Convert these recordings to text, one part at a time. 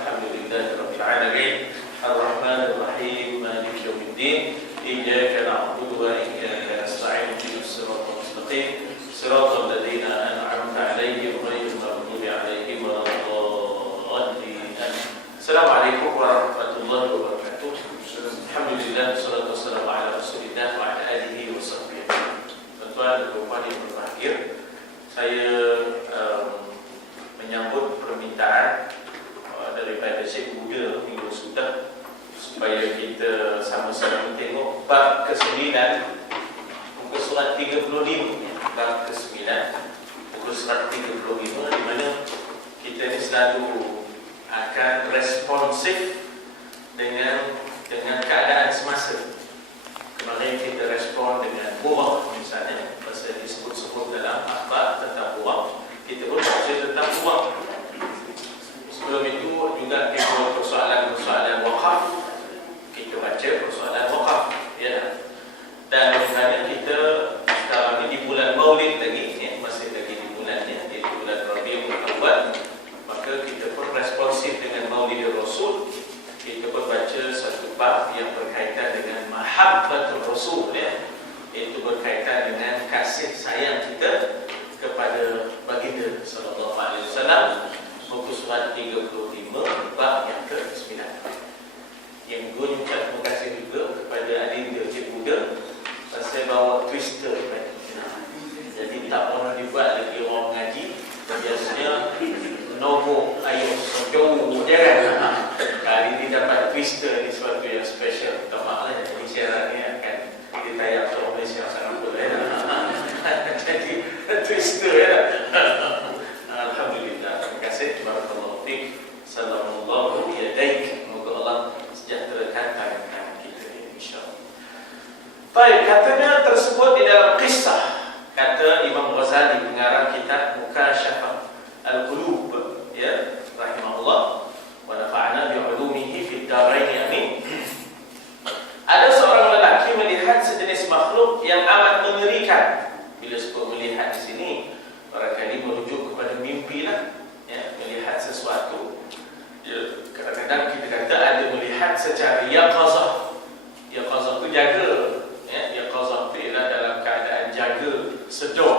Alhamdulillahirabbil alamin. Ar-Rahmanir Rahim. Maliki yaumiddin. Iyyaka na'budu wa iyyaka nasta'in. Ihdinas siratal mustaqim. Siratal ladzina an'amta 'alaihim ghairil maghdubi 'alaihim waladdallin. Assalamualaikum warahmatullahi wabarakatuh. Alhamdulillah, wassalatu wassalamu ala Rasulillah wa ala alihi wa sahbihi. Tuan-tuan dan puan yang berbahagia, saya menyambut permintaan daripada Syekh Buddha minggu sudah supaya kita sama-sama tengok bab ke-9 muka surat 35, bab ke-9 muka surat 35, di mana kita ni selalu akan responsif dengan keadaan semasa. Kemarin kita respon dengan buang misalnya, pasal disebut-sebut dalam akhbar tentang buang, kita pun baca tentang buang. Sebelum itu juga kita persoalan wakaf, kita baca persoalan wakaf, ya. Dan sebenarnya kita sekarang ni di bulan Maulid lagi, ya, masih lagi di bulannya, di bulan Rabiul Awwal, maka kita pun responsif dengan Maulid Rasul. Kita pun baca satu bab yang berkaitan dengan mahabbatul Rasul, ya, itu berkaitan dengan kasih sayang kita kepada baginda sallallahu alaihi wasallam. Muka surat 35 bab yang ke-9. Yang gue ucap terima kasih juga kepada adinda Cik Buddha pasal bawa twister kan. Jadi tak pernah dibuat lagi orang mengaji. Biasanya nombor ayo jauh jalan. Kali ini dapat twister ni sesuatu yang special. Tak maklumlah jadi siaran ni akan ditayang seorang Malaysia sangat boleh. Jadi twister ya. Alhamdulillah, terima kasih. Barakallahu fiik. Sallallahu yadaik. Moga Allah sejahterakan tangan kita ini, insya-Allah. Baik, katanya tersebut di dalam kisah, kata Imam Ghazali pengarang kitab Mukasyafah Al-Qulub, ya, rahimahullah wa nafa'ana bi 'ulumihi fid dharain, amin. Ada seorang lelaki melihat sejenis makhluk yang amat mengerikan. Bila sebut melihat di sini, barangkali merujuk kepada mimpi lah, ya, melihat sesuatu. Ya, kadang-kadang kita kata ada melihat secara yaqazah. Yaqazah itu jaga, ya, yaqazah itu ialah dalam keadaan jaga, sedar.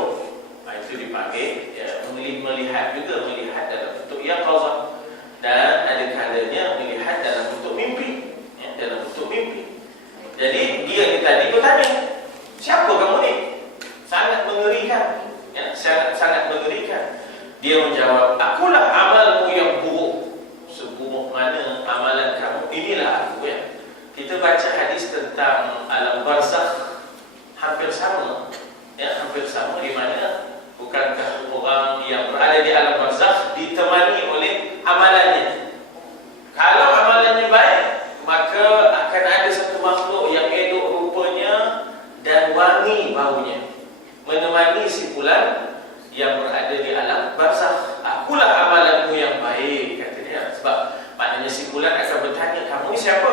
Itu dipanggil, ya, melihat juga, melihat dalam bentuk yaqazah. Dan ada kalanya melihat dalam bentuk mimpi, ya, dalam bentuk mimpi. Jadi dia ni tadi bertanya, siapa kamu ni? Sangat mengerikan, ya, sangat mengerikan. Dia menjawab, akulah amalmu yang buruk. Seburuk mana amalan kamu, inilah aku, ya. Kita baca hadis tentang alam barzakh, hampir sama, ya, hampir sama, di mana bukankah orang yang berada di alam barzakh ditemani oleh amalannya. Kalau amalannya baik, maka akan ada satu makhluk yang elok rupanya dan wangi baunya, menemani si fulan yang berada di alam barzakh. Akulah amalanmu yang baik, kata dia. Sebab maknanya si fulan akan bertanya, kamu ni siapa?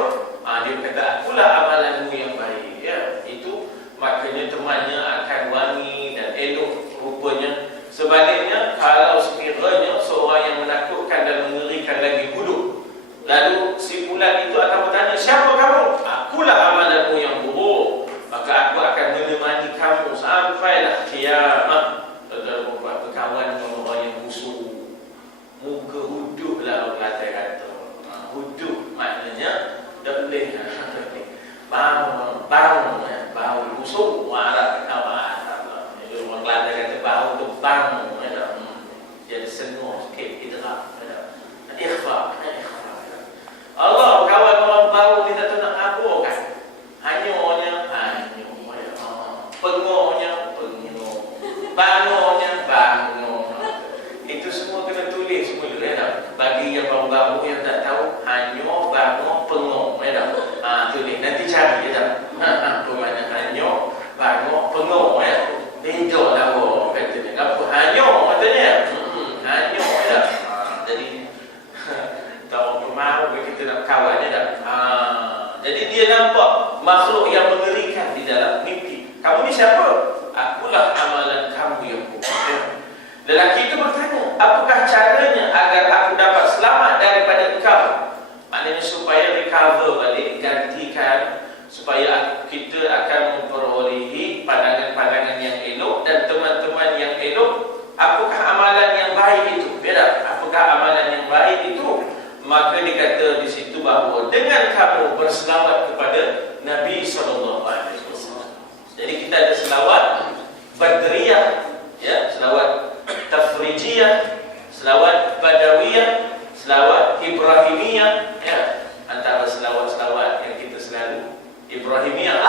Dia berkata, akulah amalanmu yang baik, ya. Itu maknanya temannya akan wangi dan elok rupanya. Sebaliknya, kalau sekiranya seorang yang menakutkan dan mengerikan lagi duduk, lalu si fulan itu akan bertanya, siapa kamu? Akulah amalanmu yang buruk, maka aku akan menemani kamu sampailah kiamat. Dalam beberapa kawan orang yang busuk, muka huduh lah orang kata. Huduh maknanya tak boleh. Bau busuk. Arab kawan. Orang Kelantan kata bau tu bang. Jadi senur sikit kita tak. Ikhfa. Allah kawan orang bau ni tak tahu nak apa kan. Hanyanya. Pengonya. Bangun. Itu semua kena tulis semula, ya tak? Bagi yang baru-baru yang tak tahu, hanyo, bangun, pengong, ya tak? Tulis, nanti cari, ya tak? Apa makna hanyo, bangun, pengong, ya? Beda lah orang kata dia. Apa hanyo katanya? Hanyo, ya tak? Jadi tak orang pemaru kita nak kawan, ya tak? Jadi dia nampak makhluk yang mengerikan di dalam mimpi. Kamu ni siapa? Akulah amalan kamu yang buruk. Lelaki itu bertanya, apakah caranya agar aku dapat selamat daripada engkau? Maknanya supaya recover balik, gantikan, supaya kita akan memperolehi pandangan-pandangan yang elok dan teman-teman yang elok. Apakah amalan yang baik itu? Ya, apakah amalan yang baik itu? Maka dikata di situ bahawa dengan kamu berselawat kepada Nabi SAW. Jadi kita ada selawat Badriyah, ya, selawat Tafrijiyah, selawat Badawiyah, selawat Ibrahimiyah, ya. Antara selawat-selawat yang kita selalu Ibrahimiyah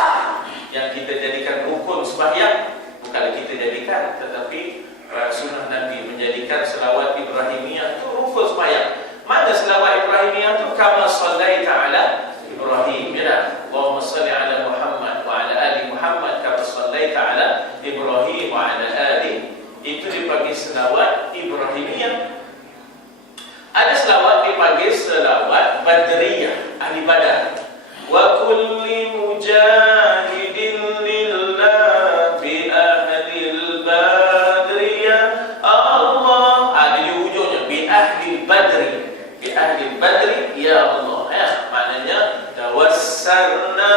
yang kita jadikan rukun sembahyang, bukan kita jadikan, tetapi sunnah Nabi menjadikan selawat Ibrahimiyah itu rukun sembahyang. Mana selawat Ibrahimiyah itu? Kama sallaita ala Ibrahim, ya. Allahumma salli ala Muhammad wa ala ali Muhammad kama sallaita ala Ibrahim wa ala ali. Itu dipanggil selawat Ibrahimiyah. Ada selawat dipanggil selawat Badriyah, ahli Badar. Wa kulli mujahidin lillah bi ahlil badriyah Allah. Ada di ujungnya bi ahlil badri, bi ahlil badri ya Allah, ya. Maknanya tawassalna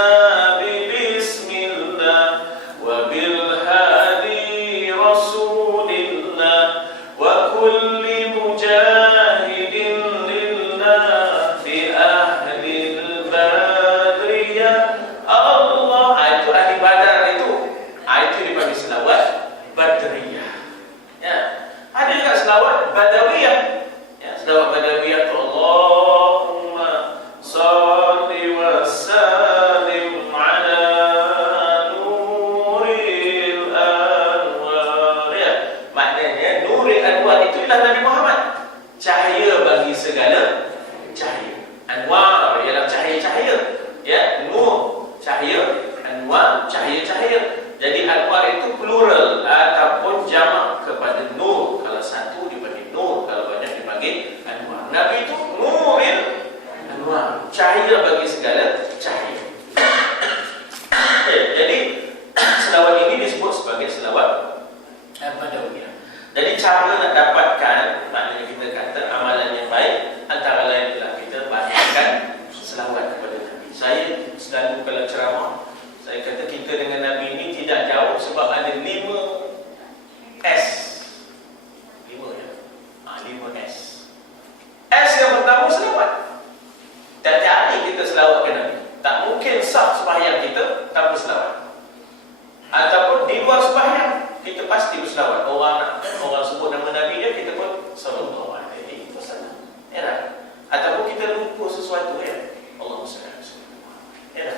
bi bismillah wa bil hadi rasulillah wa kulli mujahidin lillah bi ahlil badriyah Allah. Itu ahli Badar itu. Itu dipanggil selawat Badriyah. Ya. Ada juga selawat Badawiyah. Ya, selawat Badawiyah itu Allahumma shalli wa sallim ala nuril anwar. Ya. Maknanya nuril anwar itu ialah Nabi Muhammad, cahaya bagi segala cahaya. Anwar ialah cahaya-cahaya, ya, nur cahaya, anwar cahaya-cahaya. Jadi anwar itu plural ataupun jamak kepada nur. Kalau satu dipanggil nur, kalau banyak dipanggil anwar. Nabi itu nuril anwar, cahaya bagi segala cahaya. Jadi selawat ini disebut sebagai selawat Badawiyah. Jadi cara nak dapatkan, maknanya kita kata amalan yang baik, antara lain adalah kita banyakkan selawat kepada Nabi. Saya selalu kalau ceramah, saya kata kita dengan Nabi ini tidak jauh sebab ada 5 S. 5 ya. 5 S. S yang pertama selawat. Tiap-tiap hari kita selawatkan Nabi. Tak mungkin sah sembahyang kita tanpa selawat. Ataupun di luar sembahyang kita pasti berselawat. Orang sebut nama Nabi dia, kita pun sallallahu alaihi wasallam. Ya. Ataupun kita lupa sesuatu, ya. Allahumma salli alaihi wasallam. Ya.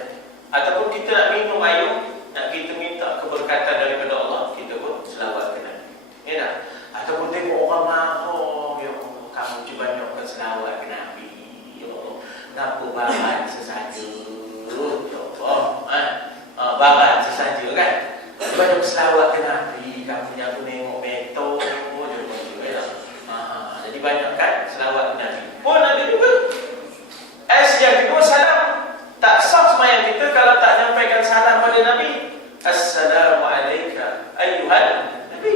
Ataupun kita nak minum air, nak kita minta keberkatan daripada Allah, kita pun selawat ke Nabi. Ya. Ataupun tengok orang marah, ya Allah, kamu cuba banyakkan selawat ke Nabi. Ya Allah, kenapa barat sesaja? Ya Allah, barat sesaja kan? Banyak selawat ke Nabi, kamu yang menengok betul. Jadi banyak kan selawat ke Nabi. Pun ada juga S yang kedua, salam. Tak sah sembahyang kita kalau tak nyampaikan salam pada Nabi. Assalamualaikum ayyuhan Nabi.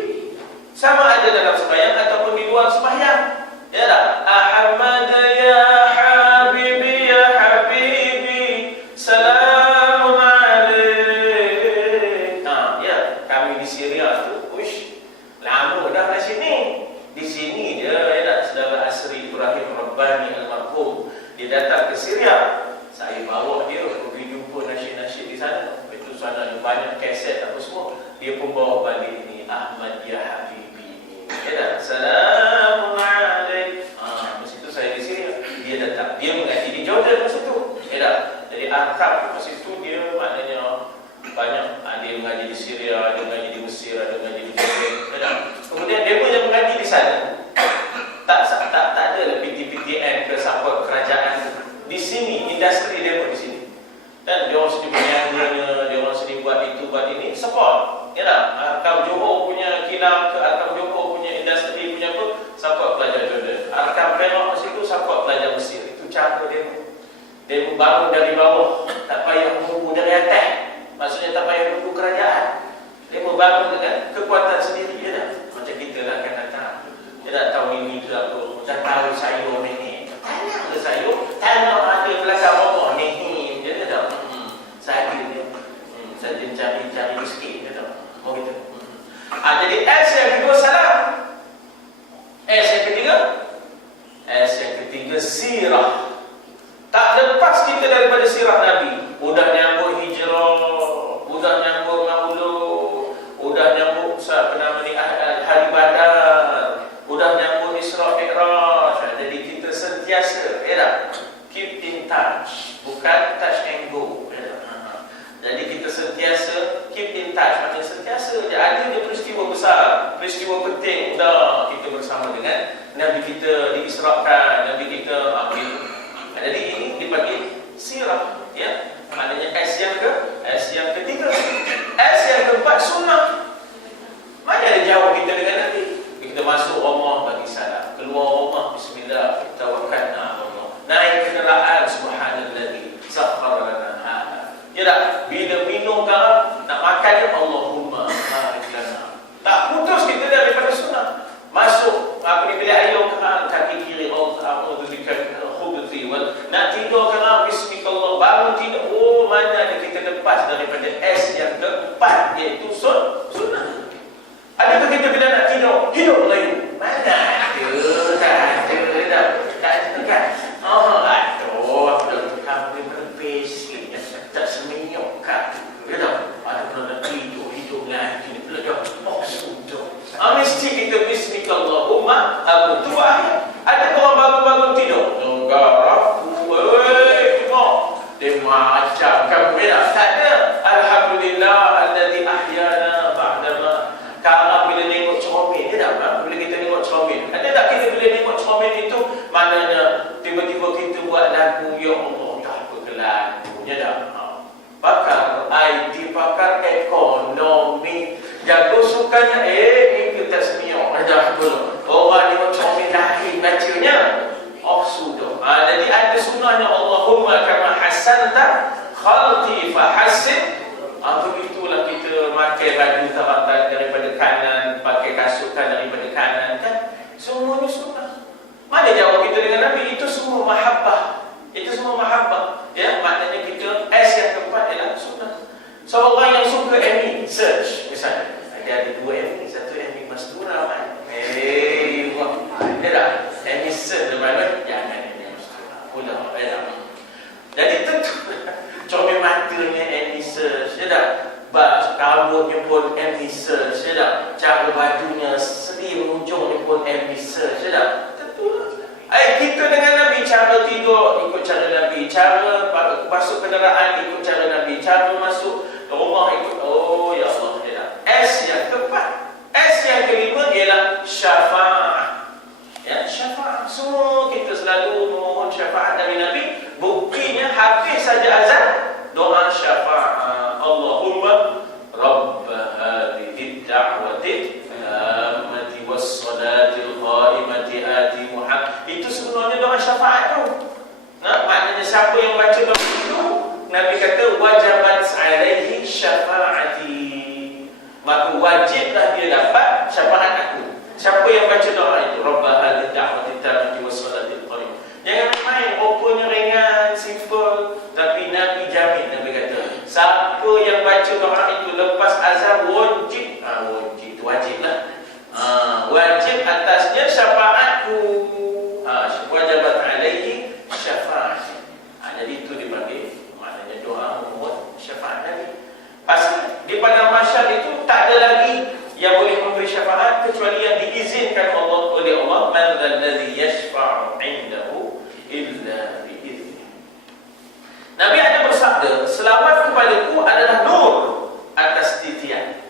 Sama ada dalam sembahyang ataupun di luar sembahyang. Ya tak? Ahmad ya habibi ya habibi salam alaik. Ya, kami di Syria tu, lama dah di sini. Di sini dia, ya tak? Saudara Asri Ibrahim Rabbani almarhum, dia datang ke Syria. Saya bawa dia pergi jumpa nasyid-nasyid di sana. Itu sana ada banyak kaset apa semua. Dia pun bawa balik ini Ahmad ya habibi. Ya tak? Assalamualaikum. Masa itu saya di Syria. Dia datang. Dia mengaji di Jordan masa itu. Ya tak? Jadi Arab masa itu dia maknanya banyak. Dia mengaji di Syria, dia mengaji di Mesir, dia mengaji di Jordan. Ya tak? Kemudian dia pun yang mengaji di sana. Tak ada lah PTPTN ke support kerajaan. Di sini, industri dia pun di sini. Dan dia orang sendiri berniaga, dia orang sendiri buat itu, buat ini, support. Ya tak? Arkam Johor punya kilang ke, Arkam Johor punya industri punya apa, support pelajar Jordan. Arkam Perak masa itu support pelajar Mesir. Itu cara dia. Dia membangun dari bawah, tak payah menunggu dari atas. Maksudnya tak payah menunggu kerajaan. Dia membangun dengan kekuatan sendiri. Ya tak? Macam kita lah akan datang. Dia tak tahu ini ke apa, tak tahu sayur ini. Tanya ke sayur, tanya sirah. Tak lepas kita daripada sirah Nabi. Udah nyambut hijrah, udah nyambut maulud, udah nyambut hari Badar, udah nyambut Isra Mi'raj. Jadi kita sentiasa keep in touch, bukan touch and go. Jadi kita sentiasa keep in touch, maksudnya sentiasa ada je peristiwa besar, peristiwa penting, udah kita bersama dengan Nabi kita diisrakan, Nabi kita ambil. Jadi ini dibagi sirah, ya. Maknanya S yang ketiga. S yang keempat sunnah. Mana ada jauh kita dengan Nabi. Kita masuk rumah bagi salam, keluar rumah bismillah, tawakkalna ala Allah. Naik kenderaan subhanalladzi sakhkhara lana hada. Ya tak? Bila minum garam, nak makan Allahumma barik lana. Tak putus kita daripada sunnah. Masuk bilik air kan kaki kiri Allah berikan khubuthi wal nak tidur kan bismillah, bangun tidur. Oh, mana ada kita lepas daripada S yang keempat, iaitu sunnah. Adakah kita bila nak tidur hidup lain? Mana ada? Tak ada kan? Aduh, kamu berpes tak semenyok kan? Ada pernah tidur hidup lagi pula dah. Oh, sudah. Mesti kita bismillahirrahmanirrahim. Aku tu ada orang bangun-bangun tidur. Garap. Dia macam kamu tak ada. Alhamdulillah alladzi ahyana ba'dama. Kalau bila tengok cermin, dia tak bila kita tengok cermin. Ada tak kita bila tengok cermin itu maknanya tiba-tiba kita buat lagu ya Allah dah berlagunya dah. Pakar IT, pakar ekonomi, jago sukanya ni kita semiok dah belum. Orang tengok cermin lahir bacanya. Oh sudah. Jadi ada sunnahnya Allahumma kama hasanta khalqi fa hasin. Begitulah kita pakai baju tarantan daripada kanan, pakai kasukan daripada kanan kan. Semuanya sunnah. Mana jawab kita dengan Nabi? Itu semua mahabbah. Itu semua mahabbah. Ya, maknanya kita S yang keempat ialah sunnah. Seorang yang suka ME search misalnya. Ada dua ME, satu ME Mastura kan. Tak? ME search mana? Jangan ME Mastura. Pula jadi tentu comel matanya ME search, ya tak? Rambutnya pun ME search, ya tak? Cara bajunya seri menunjuknya pun ME search, ya tak? Tentu. Kita dengan Nabi, cara tidur ikut cara Nabi, cara masuk kenderaan ikut cara Nabi, cara masuk rumah ikut. Oh ya Allah, ya tak? S yang keempat. S yang kelima ialah syafaat. Ya, syafaat. Semua kita selalu memohon syafaat dari Nabi. Buktinya habis saja azan, doa syafaat. Allahumma rabb hadhihi ad-da'wati tammati was-salati al-qa'imati ati Muhammad. Itu sebenarnya doa syafaat tu. Maknanya siapa yang baca doa itu, Nabi kata wajabat alaihi syafaati. Maka wajiblah dia dapat syafaat aku. Siapa yang baca doa itu, rabb hadhihi ad-da'wati tammati was-salati al-qa'imah. Jangan main, rupanya ringan, simple. Tapi Nabi jamin, Nabi kata siapa yang baca doa itu lepas azan wajib. Wajib itu wajiblah. Wajib atasnya syafaatku. Wajabat alaihi syafaat. Jadi itu dibagi maknanya doa memohon syafaat Nabi. Pasal di padang mahsyar itu tak ada lagi yang boleh memberi syafaat kecuali yang diizinkan oleh Allah. Man dzalladzi yashfa'u 'indahu illa bi'idznih. Nabi ada bersabda, selawat kepadaku adalah nur atas titian.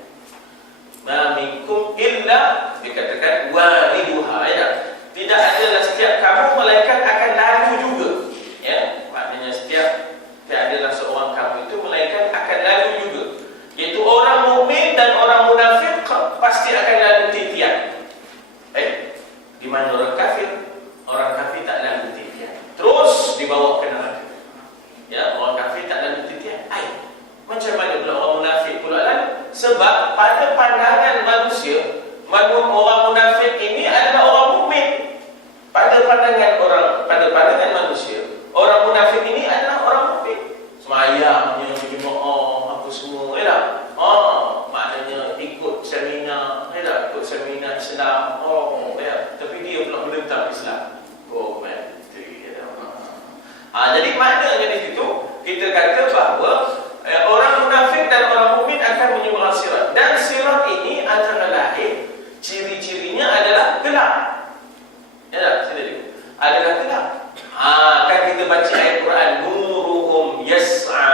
Jadi maknanya di situ kita kata bahawa orang munafik dan orang mukmin akan menyeberang sirat. Dan sirat ini antara lain ciri-cirinya adalah gelap. Ya tak? Sila dia. Adalah gelap. Kan kita baca ayat Quran, nuruhum yas'a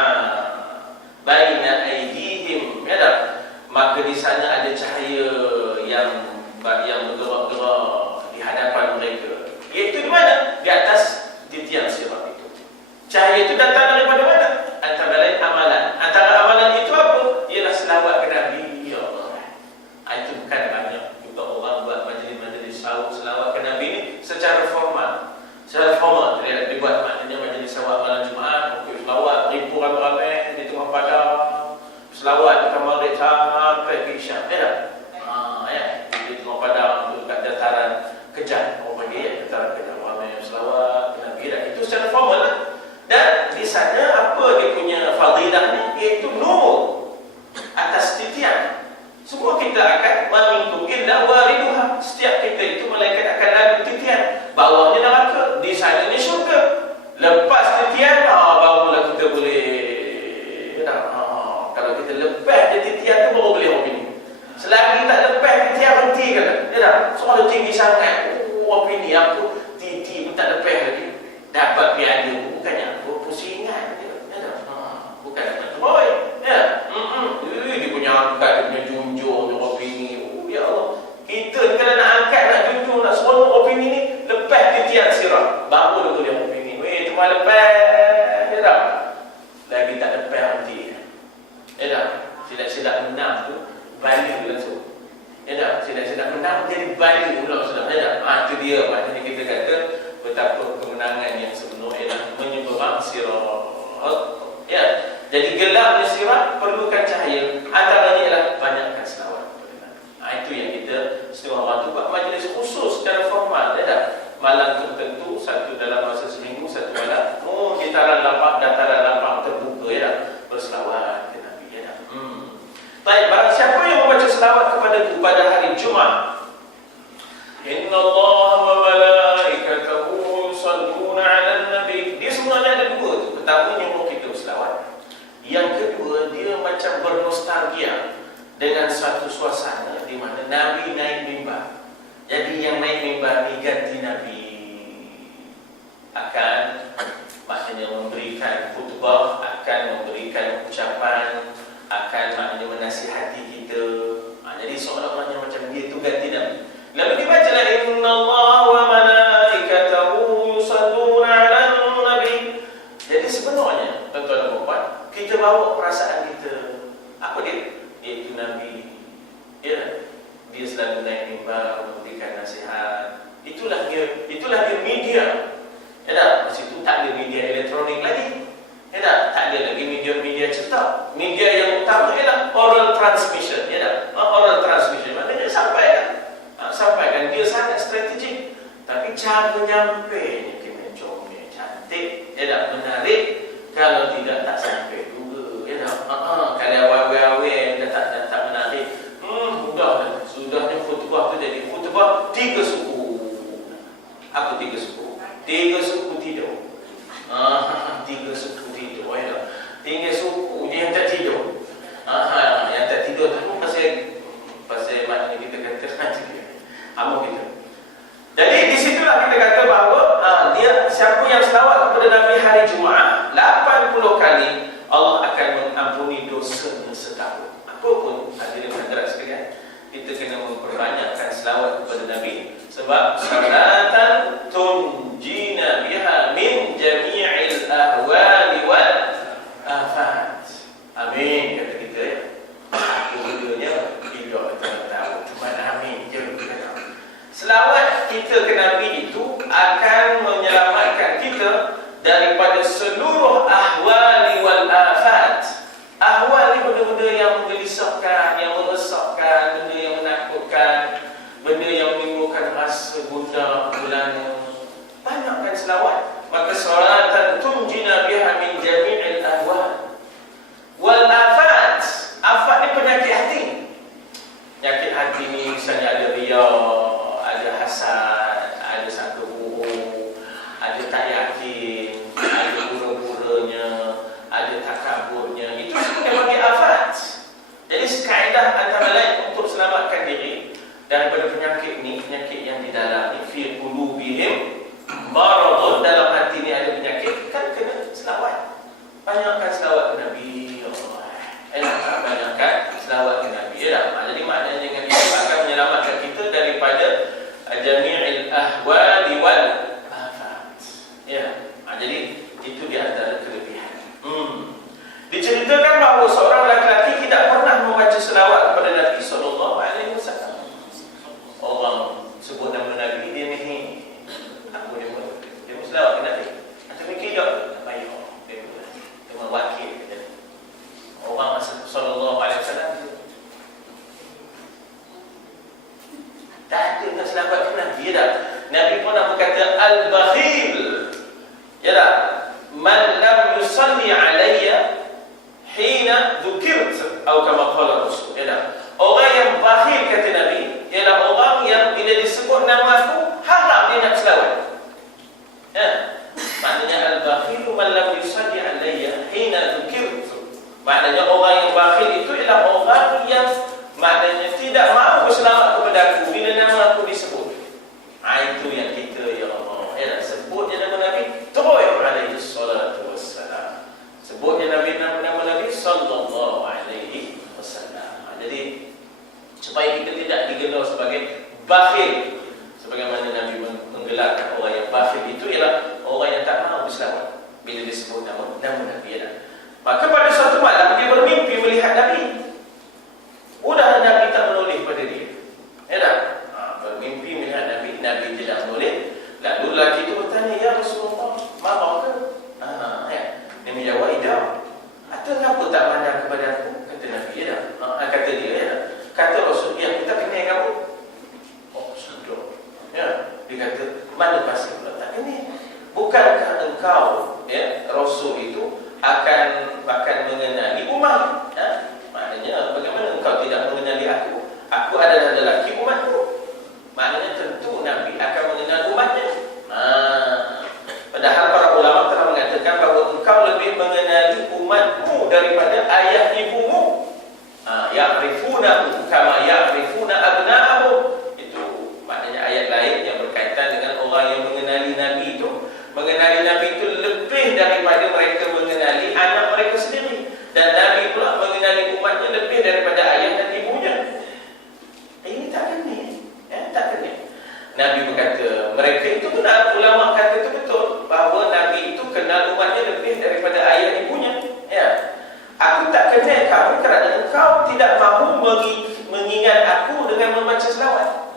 baina aydihim. Ya tak? Maka di sana ada cahaya yang bergerak-gerak di hadapan mereka. Iaitu di mana? Di atas titian sirat itu. Cahaya itu datang daripada mana? Antara lain amalan. Antara amalan itu apa? Ialah selawat ke Nabi. Ya Allah. Itu bukan banyak juga orang buat majlis-majlis selawat ke Nabi ni secara formal. Secara formal dibuat, maknanya majlis selawat malam Jumaat, selawat ribu ramai-ramai di tengah padang, selawat di kamar dia sampai ke Isyak. Di tengah padang tu dekat dataran Kejan. Orang panggil dataran Kejan. Ramai selawat ke Nabi. Itu secara formal lah. Dan di sana apa dia punya fadilahnya, iaitu nur atas titian. Semua kita akan minkum illa wariduha. Setiap kita itu malaikat akan lalu titian. Bawahnya neraka, di sananya syurga. Lepas titian, barulah kita boleh kalau kita lepas je titian tu baru boleh opini. Selagi tak lepas titian, berhenti kan? Ya tak? Soal tinggi sangat. Opini aku titi pun tak lepas lagi. Dapat piala, bukannya aku pusingan dia. Ya tak? Bukan dapat terbaik. Ya. Dia punya angkat, dia punya junjung, dia opini. Ya Allah. Kita ni kalau nak angkat, nak junjung, nak seronok opini ni, lepas titian sirat. Baru dia boleh opini. Tu mah lepas. Ya tak? Lagi tak lepas nanti. Ya tak? Silap-silap menang tu, balik langsung. Ya tak? Silap-silap menang, jadi balik pula sudah. Ya tak? Itu dia maknanya kita kata betapa kemenangan yang sebenar ialah menyeberang sirat. Ya. Jadi gelapnya sirat perlukan cahaya. Antaranya ialah banyakkan selawat. Itu yang kita setengah orang tu buat majlis khusus secara formal. Ya tak? Malam tertentu, satu dalam masa seminggu, satu malam. Dataran lapang terbuka. Ya tak? Berselawat ke Nabi. Ya tak? Baik, barang siapa yang membaca selawat kepadaku pada hari Jumaat, Inna Allah wa malaikatahu yusalluna 'alan nabi. Dia sebenarnya ada dua tu. Pertama, nyuruh kita berselawat. Yang kedua, dia macam bernostalgia dengan satu suasana di mana Nabi naik mimbar. Jadi yang naik mimbar ni ganti Nabi akan maknanya memberikan khutbah, akan memberikan ucapan, akan maknanya menasihati kita. Jadi seolah-olahnya macam dia tu ganti Nabi. Lalu dibacalah Inna Allah wa malaikatahu yusalluna 'alan nabi. Jadi sebenarnya tuan-tuan dan puan, kita bawa perasaan kita. Apa dia? Iaitu Nabi. Ya, dia selalu naik mimbar memberikan nasihat. Itulah dia media. Ya tak? Masa itu tak ada media elektronik lagi. Ya tak? Tak ada lagi media cetak. Media yang utama ialah oral transmission. Ya tak? Oral transmission maknanya sampaikan dia sangat strategik, tapi cara menyampainya kena comel, cantik, ya tak? Menarik. Kalau tidak tak sampai juga. Ya tak? Kalau awal-awal tak menarik, sudahnya khutbah tu jadi khutbah 3 suku. Apa 3 suku? 3 suku tidur. 3 suku tidur. Ya tak? 3 suku dia yang tak tidur. Yang tak tidur tu pasal maknanya kita kata nanti amu kita. Jadi di situlah kita kata bahawa dia siapa yang selawat kepada Nabi hari Jumaat 80 kali, Allah akan mengampuni dosanya setahun. Apapun hadirin hadirat sekalian, kita kena memperbanyakkan selawat kepada Nabi sebab salatan tunjina biha min jami'il ahwali wal afat. Amin kata kita ya. Aku dulunya tidak tahu, cuma amin je. Selawat kita ke Nabi itu akan menyelamatkan kita daripada seluruh ahwali wal afat. Ahwal ni benda-benda yang menggelisahkan, yang meresahkan, benda yang menakutkan, benda yang menimbulkan rasa gundah gulana. Banyakkan selawat Jadi itu di antara kelebihan. Diceritakan bahawa seorang lelaki tidak pernah membaca selawat kepada Nabi SAW. Orang sebut nama Nabi, dia ni aku dia mesti selawat ke Nabi. Atau mikir tak? Baik, dia mewakil. Orang SAW tak ada nak selawat ke Nabi, ya tak? Nabi pernah berkata al-bakhil, ya tak? Man lam yusalli alayya hina dhukirt, atau kama qala Rasul, ya tak? Orang yang bakhil, kata Nabi, ialah orang yang bila disebut nama aku harap dia nak selawat. Ya. Maknanya al-bakhil man lam yusalli alayya hina dhukirt. Maknanya orang yang bakhil itu ialah orang yang maknanya tidak mahu berselawat kepada aku bila nama aku disebut. Itu yang kita, ya Allah, ya, sebut je nama Nabi, terus alaihi salatu wassalam. Sebut je nama Nabi sallallahu alaihi wasallam. Jadi supaya kita tidak digelar sebagai bakhil, sebagaimana Nabi menggelarkan orang yang bakhil itu ialah orang yang tak mahu berselawat bila disebut nama Nabi, ya. Maka pada suatu malam dia bermimpi melihat Nabi. Udah Nabi tak menoleh pada dia, ya tak? Bermimpi melihat Nabi, Nabi tidak menoleh. Lalu lelaki itu bertanya, ya Rasulullah, marah ke? Ya. Dia menjawab, tidak. Atau kenapa tak pandang kepada aku? Kata Nabi, ya tak? Kata dia, ya tak? Kata Rasul, ya, kita kenal kamu. Oh, sudah. Ya. Dia kata, mana pasti pula tak kenal? Bukankah engkau, ya, Rasul itu akan mengenali umat? Ya? Maknanya bagaimana engkau tidak mengenali aku? Aku adalah lelaki umatku. Maknanya tentu Nabi akan mengenal umatnya. Padahal para ulama telah mengatakan bahawa engkau lebih mengenali umatmu daripada ayah ibumu. Ya'rifunahu kama ya'rifuna abna'ahum. Itu maknanya ayat lain yang berkaitan dengan orang yang mengenali Nabi itu. Mengenali Nabi itu lebih daripada mereka mengenali anak mereka sendiri. Dan Nabi pula mengenali umatnya lebih daripada ayah dan ibunya. Ini tak kena, ya, tak kena. Nabi berkata, mereka itu benar, ulama kata itu betul, bahawa Nabi itu kenal umatnya lebih daripada ayah ibunya. Ya. Aku tak kenal kamu kerana engkau tidak mahu mengingat aku dengan membaca selawat.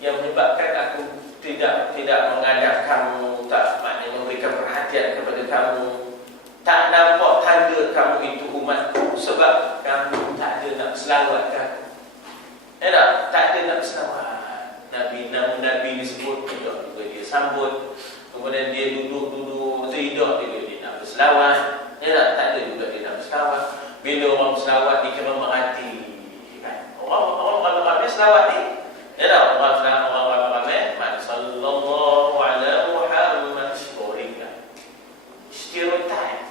Yang menyebabkan aku tidak mengadap kamu, tak maknanya memberikan perhatian kepada kamu, tak nampak tanda kamu itu umatku sebab kamu tak ada nak selawatkan. Ya tak ada nak selawat. Nabi disebut, tidak juga dia sambut. Kemudian dia duduk tidak juga dia nak berselawat. Ya tak ada juga dia nak berselawat. Bila orang berselawat dikira merhati, kan? Orang ramai selawat ni, ya tak? Orang ramai man sallallahu ala Muhammad scoring kan. Stereotype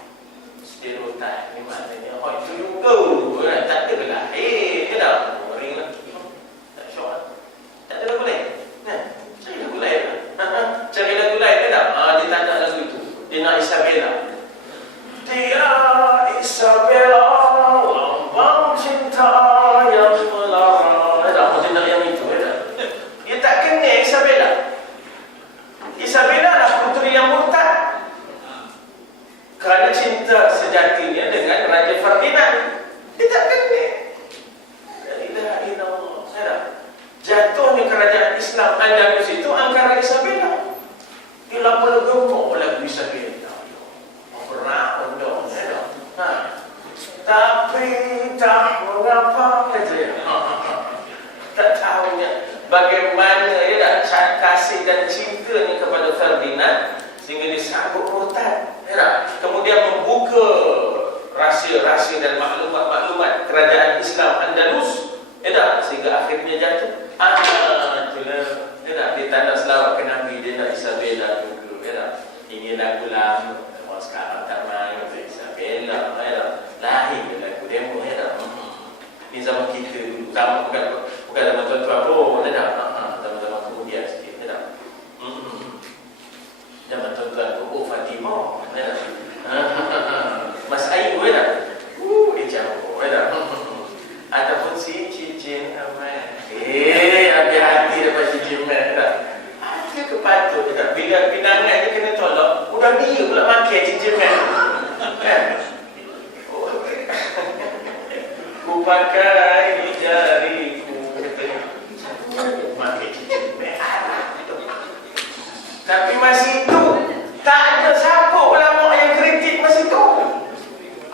ni maknanya itu juga tak ada lahir, ya tak? Boring lah, tak syok lah. Tak ada lagu lain, cari lagu lain lah. Cari lagu lain, ya tak? Dia tak nak lagu itu, dia nak Isabella. Dia Isabella, lambang cinta yang melara, ya tak? Dia nak yang itu, ya tak? Dia tak kena Isabella. Isabella lah puteri yang murtad kerana cinta sejatinya dengan Raja Ferdinand. Dia tak kena. La ilaha illallah. Jatuhnya kerajaan Islam Andalus itu angkara Isabella. Dia lama gemuk lagu Isabella. Pernah undang, tapi tak mengapa, kata dia. Tak tahunya bagaimana dia tak kasih dan cintanya kepada Ferdinand sehingga disambut murtad. Kemudian membuka rahsia-rahsia dan maklumat-maklumat kerajaan Islam Andalus, sehingga akhirnya jatuh. Itulah, dia tak nak selawat ke Nabi, dia nak Isabella juga. Ini lagu lama, orang sekarang tak main untuk Isabella. Lahir lagu demo. Ini zaman kita dulu, zaman bukan zaman tuan-tuan pun, zaman-zaman kemudian sikit. Zaman tuan-tuan tu, Fatimah, Mas Ayu, dia jauh, ataupun si cincin aman. Hati-hati dapat cincin aman. Dia kepatut, bila pinangan dia kena tolak, udah dia Kita pula makan cincin kan. Ku pakai di jariku. Makan cincin. Tapi masih itu tak ada siapa ulama yang kritik masih itu.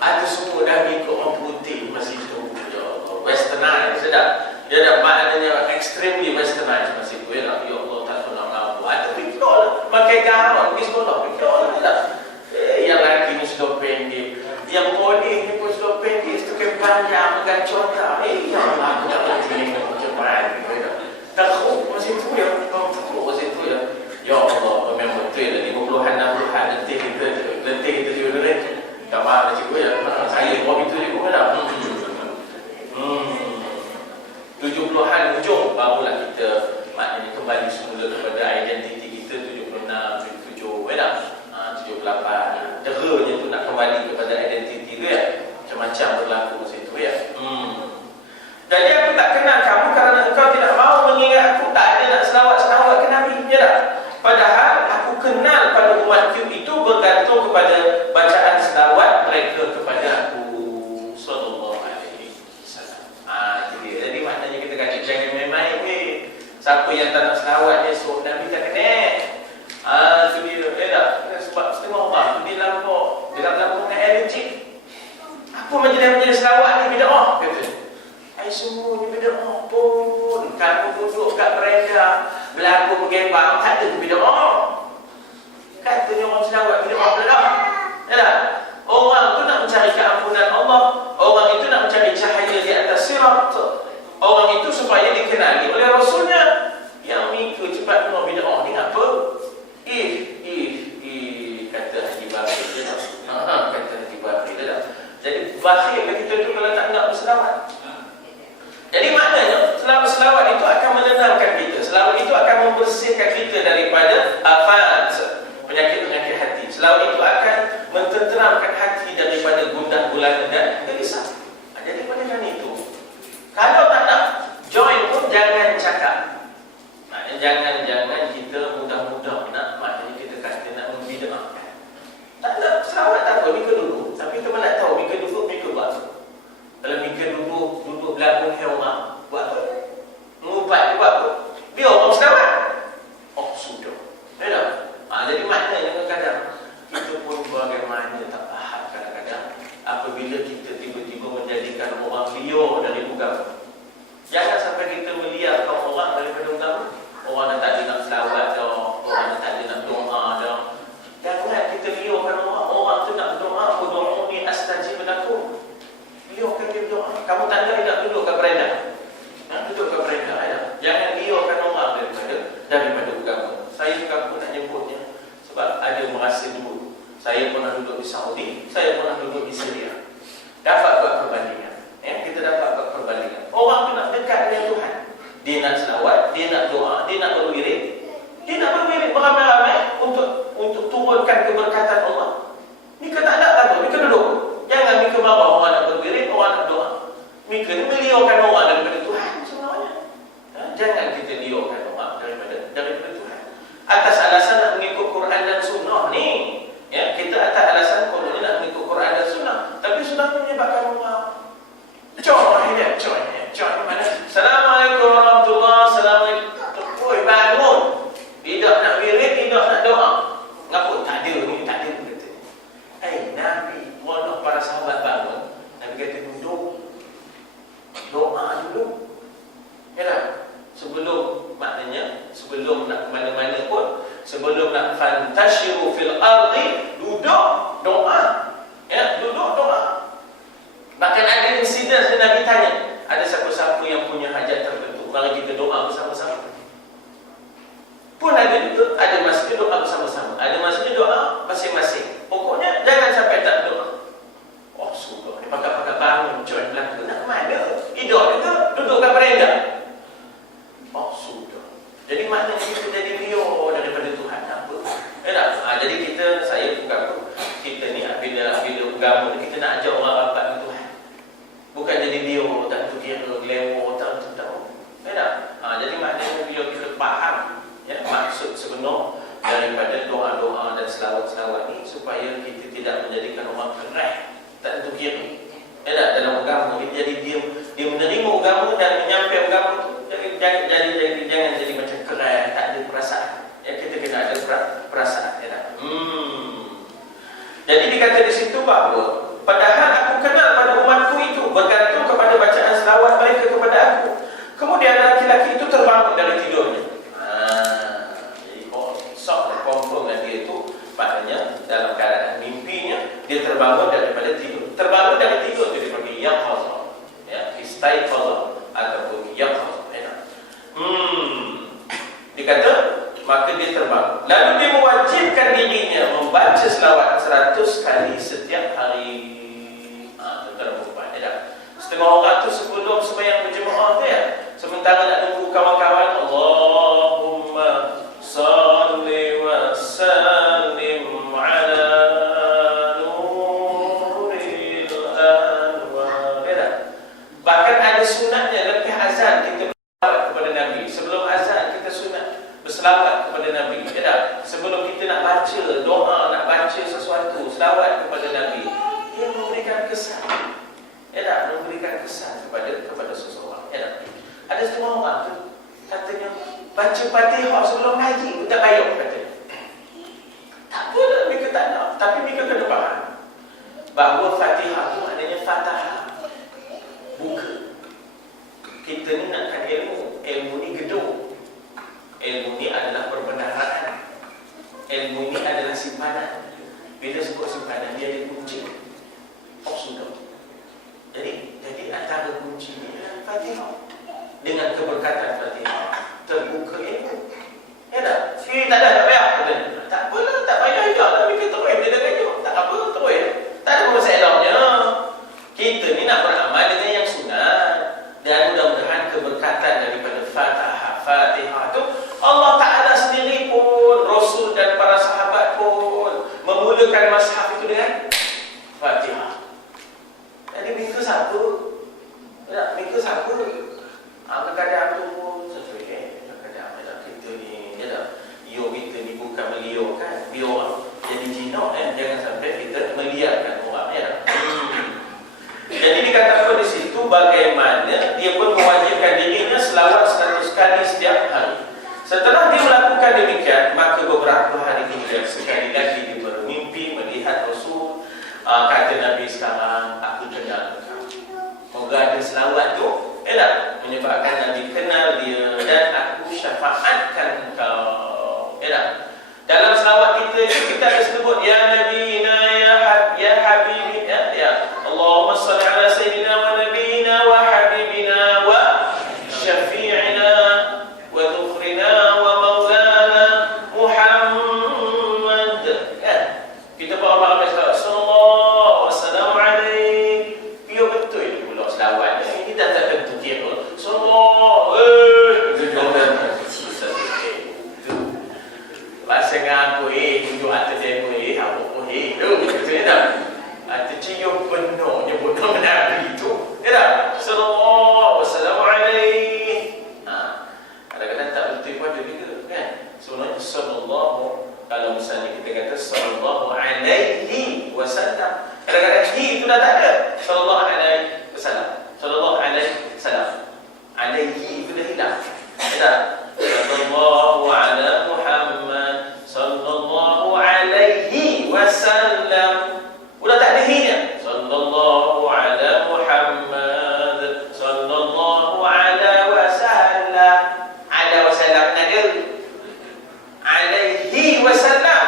Ada semua dah ikut orang putih masih itu. Ya Allah, westernized, sedap. Dia dah maknanya extremely westernized masih itu. Ya Allah, tak tahu nak apa. Tapi kita lah pakai gaun pergi sekolah. Kita lah. Yang lagi ni sudah pendek. Yang boleh ni pun sudah pendek. Itu panjang menggancor tak. Ya Allah, aku tak berhenti macam mana. Takut masih itu ya. Takut masih itu ya. Ya Allah, memang betul lah 50-an, 60-an letih kita juga ni. Tak faham cikgu ya. Saya buat itu juga dah. 70-an hujung barulah kita maknanya kembali semula kepada identiti kita 76, 77 dah. 78. Deranya tu nak kembali kepada identiti tu ya. Macam-macam berlaku masa itu ya. Jadi aku tak kenal kamu kerana engkau tidak mahu mengingat aku. Tak ada nak selawat-selawat ke Nabi. Ya tak? Padahal aku kenal pada umatku itu bergantung kepada bacaan selawat mereka kepada aku sallallahu alaihi wasallam. Jadi maknanya kita kata jangan main-main siapa yang tak nak selawat dia suruh Nabi tak kena. Itu dia tak. Sebab setengah orang dia lampau dengan allergic. Apa majlis selawat ni bid'ah kata. Semua ni bid'ah pun. Kamu duduk kat beranda berlaku bergembang, tak ada bid'ah. Katanya orang selawat bid'ah pula dah. Ya tak? Orang tu nak mencari keampunan Allah. Orang itu nak mencari cahaya di atas sirat. Orang itu supaya dikenali oleh Rasulnya. Yang mika cepat kena bid'ah ni apa? Kata Haji Bakhir je tak? Kata Haji Bakhir je tak? Jadi bakhir ke kita tu kalau tak nak berselawat. Jadi maknanya selawat itu akan menenangkan kita. Selawat itu akan membersihkan kita daripada afat, penyakit-penyakit hati. Selawat itu akan mententeramkan hati daripada gundah gulana dan gelisah. Jadi dengan itu, kalau tak nak join pun jangan cakap. Maknanya jangan kita mudah-mudah nak, maknanya kita kata nak membid'ahkan. Tak nak selawat tak apa, mika dulu. Tapi kita nak tahu mika dulu, mika buat apa. Kalau mika duduk belakang orang, buat apa? Mengumpat dia buat apa? Biar orang selawat. Oh, sudah. Jadi maknanya kadang-kadang kita pun bagaimana tak faham kadang-kadang apabila kita tiba-tiba menjadikan orang liar dari agama. Jangan sampai kita meliarkan orang daripada agama. Orang dah tak ada nak selawat dah, orang dah tak ada nak doa dah. Jangan kita liarkan orang tu nak doa, ud'uni astajib lakum. Liarkan dia doa. Kamu tanda nak duduk kat beranda. Duduk kat beranda ya. Jangan liarkan orang daripada agama. Saya bukan nak nyebutnya sebab ada merasa dulu. Saya pernah duduk di Saudi, saya pernah duduk di Syria. Dapat buat perbandingan. Kita dapat buat perbandingan. Orang tu nak dekat dengan Tuhan. Dia nak selawat, dia nak doa, dia nak berwirid. Dia nak berwirid beramai-ramai untuk turunkan keberkatan Allah. Mika tak ada apa, mika duduk. Jangan mika marah orang nak berwirid, orang nak doa. Mika ni meliarkan orang daripada Tuhan sebenarnya. Jangan kita liarkan orang daripada Tuhan. Atas alasan nak mengikut Quran dan Sunnah ni, ya, kita atas alasan kalau ni nak mengikut Quran dan Sunnah, tapi Sunnah menyebabkan orang Contoh mana? Assalamualaikum warahmatullahi wabarakatuh. Oi, bangun. Tidak nak wirid, tidak nak doa. Ngapa tak ada ni, tak ada kata. Nabi wala para sahabat bangun, Nabi kata duduk. Doa dulu. Ya. Sebelum maknanya sebelum nak ke mana-mana pun, sebelum nak fantashiru fil ardi, duduk doa. Ya, duduk doa. Bahkan ada insiden Nabi tanya, ada siapa-siapa yang punya hajat tertentu, mari kita doa bersama-sama. Pun ada juga, ada masanya doa bersama-sama, ada masanya doa masing-masing. Pokoknya jangan sampai tak doa. Oh, sudah, dia pakai-pakai bangun, join belaka. Nak ke mana? Hidup juga, duduk kat beranda. Oh, sudah. Jadi maknanya kita jadi liar daripada Tuhan. Apa? Jadi saya bukan apa. Kita ni bila agama ni, kita nak ajak orang rapat dengan Tuhan. Bukan jadi liar, tak tentu kira, lewat, tak tentu tahu. Jadi maknanya bila kita faham maksud sebenar daripada doa-doa dan selawat-selawat ni, supaya supaya kita tidak menjadikan orang keras, tak tentu kira. Dalam agama. Jadi dia menerima agama dan menyampaikan agama tu jangan jadi macam keras, tak ada perasaan. Kita kena ada perasaan. Jadi dikata di situ bahawa padahal aku kenal pada umatku itu bergantung kepada bacaan selawat mereka kepada aku. Kemudian laki-laki itu terbangun dari tidurnya. Jadi confirm dengan dia itu, maknanya dalam keadaan mimpinya dia terbangun daripada tidur. Terbangun dari tidur jadi dipanggil yaqaza, istaiqaza ataupun yaqaza. Dikata maka dia terbangun. Lalu dia mewajibkan dirinya membaca selawat 100 kali setiap hari. Tentang berubah. Setengah orang tu sebelum sembahyang berjemaah tu sementara nak tunggu kawan-kawan, Allahumma salli wa sallim ala nuril anwar. Bahkan ada sunatnya lepas azan kita berselawat kepada Nabi. Sebelum azan kita sunat berselawat kepada Nabi. Sebelum kita nak baca doa, nak baca sesuatu, selawat kepada Nabi. Dia memberikan kesan. Memberikan kesan kepada seseorang. Ada setengah orang tu katanya baca Fatihah sebelum ngaji pun tak payah katanya. Tak apalah, mereka tak nak. Tapi mereka kena faham bahawa Fatihah tu maknanya Fatahah, buka. Kita ni nakkan ilmu. Ilmu ni gedung. Ilmu ni adalah perbendaharaan. Ilmu ni adalah simpanan. Bila sebut simpanan, dia ada kunci. Sudah. Jadi antara kunci ni adalah Fatihah. Dengan keberkatan Fatihah terbuka ilmu. Tak payah. Tak apalah, tak payah juga. Tapi kita terus dia dah kaya. Tak apa, terus. Tak ada masalahnya. Kita ni nak beramal dengan yang sunat. Dan mudah-mudahan keberkatan daripada Fatihah tu Allah Ta'ala sendiri pun, Rasul dan para sahabat pun memulakan mazhab itu dengan Fatihah. Jadi minta siapa? Minta siapa? Kadang-kadang tu pun sesuai kadang-kadang kita ni kita ni bukan meliarkan dia orang jadi jinak. Jangan sampai kita meliarkan orang. Jadi dikatakan di situ bagaimana dia pun mewajibkan dirinya selawat 100 kali setiap hari. Setelah dia melakukan demikian, maka beberapa hari kemudian sekali lagi dia bermimpi melihat Rasul. Kata Nabi, sekarang aku kenal engkau. Moga ada selawat tu menyebabkan Nabi kenal dia dan aku syafaatkan engkau. Dalam selawat kita ada sebut ya Nabi ya Habibi Allahumma salli ala sayyidina wa nabiyina wa habibina wa syafi'ina wa dhukhrina wa maulana Muhammad. Kita bawa malam sallallahu wasallam alaihi. Dia betul ni pula selawat. Ini dah tak tentu kira. Sallallahu bahasa ngaku tunjuk atas demo apa betul tak? Atas cium penuh nyebut nama Nabi itu. Sallallahu wasallam alaihi. Kadang-kadang tak betul pun ada juga kan. Sebenarnya sallallahu, kalau misalnya kita kata sallallahu alaihi wasallam, kadang-kadang hi itu dah tak ada. Sallallahu alaihi wasallam. Sallallahu alaihi wasallam. Alaihi itu dah hilang. Sallallahu ala Muhammad sallallahu alaihi wasallam. Udah tak ada hi-nya. Sallallahu ala Muhammad sallallahu ala wasallam. Ala wasallam ada. Alaihi wasallam.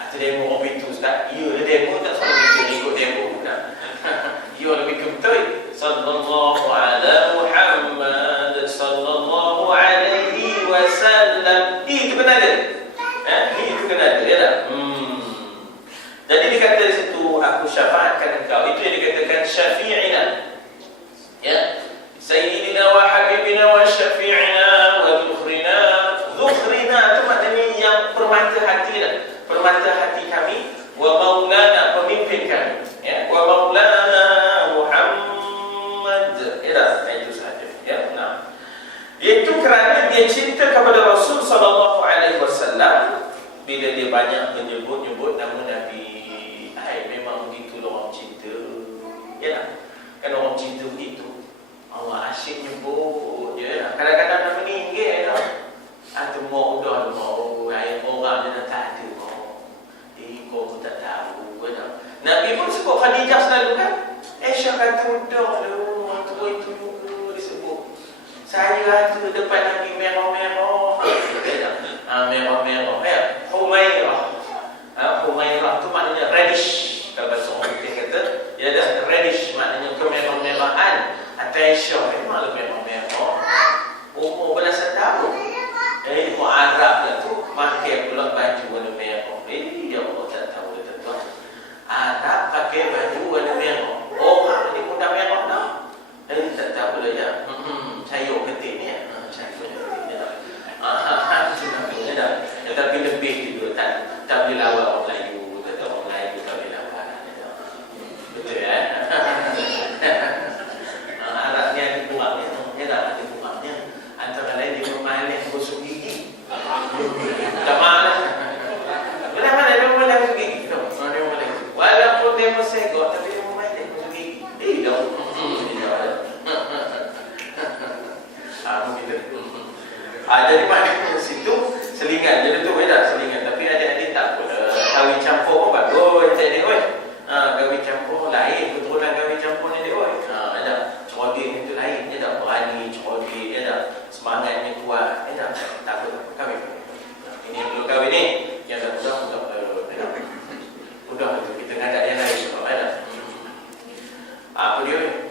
Ada demo orang itu Ustaz. Ya, demo tak semua kita ikut demo. Ya, lebih ke betul. Sallallahu ala Muhammad sallallahu alaihi wasallam. Itu kena ada. Itu kena ada. Jadi dikata di situ aku syafaatkan engkau. Itu yang dikatakan syafi'ina. Sayyidina wa habibina wa syafi'ina wa dhukhrina. Dhukhrina itu maknanya yang permata hati permata hati kami. Wa maulana, pemimpin kami. Wa maulana Muhammad. Itu sahaja. Itu kerana dia cinta kepada Rasul sallallahu alaihi wasallam. Bila dia banyak menyebut-nyebut nama Nabi. Nabi pun sebut Khadijah selalu kan. Aisyah kata dah waktu itu disebut. Saya tu depan Nabi merah-merah. Merah-merah. Ya, Humairah. Humairah tu maknanya reddish. Kalau bahasa orang kita kata, ya dah reddish maknanya kemerah-merahan. Aisyah memang lebih merah-merah. Umur belasan tahun. Umur Arab lah tu pakai pula baju warna merah. Ya Allah, tak tahu dia tuan. Arab pakai baju warna merah. Orang ni pun dah merah dah. Tak tahu lah ya. Sayur ketik ni. Sayur ketik ni dah. Sudah dah. Tetapi lebih juga tak boleh lawan orang Melayu. Kata orang Melayu tak boleh lawan. Betul ya? Arab ni ada kurangnya. Dia dah ada kurangnya. Antara lain dia memanis busuk gigi. Tak malas. Kenapa dia memanis busuk gigi? Walaupun dia mesegok, tapi dia memanis busuk gigi. Dah. Jadi mana situ selingan. Jadi tu beda selingan. Tapi adik-adik tak apa. Kawin campur pun bagus. Adik-adik oi. Kawin campur lain. Keturunan kawin campur ni dia oi. Ada cerodin itu lain. Dia dah berani cerodin. Dia dah semangatnya kuat. Dia dah tak apa. Kawin. Ini belum kawin ni. Yang dah mudah. Mudah tu. Kita ngadak yang lain. Sebab ada. Apa dia ni?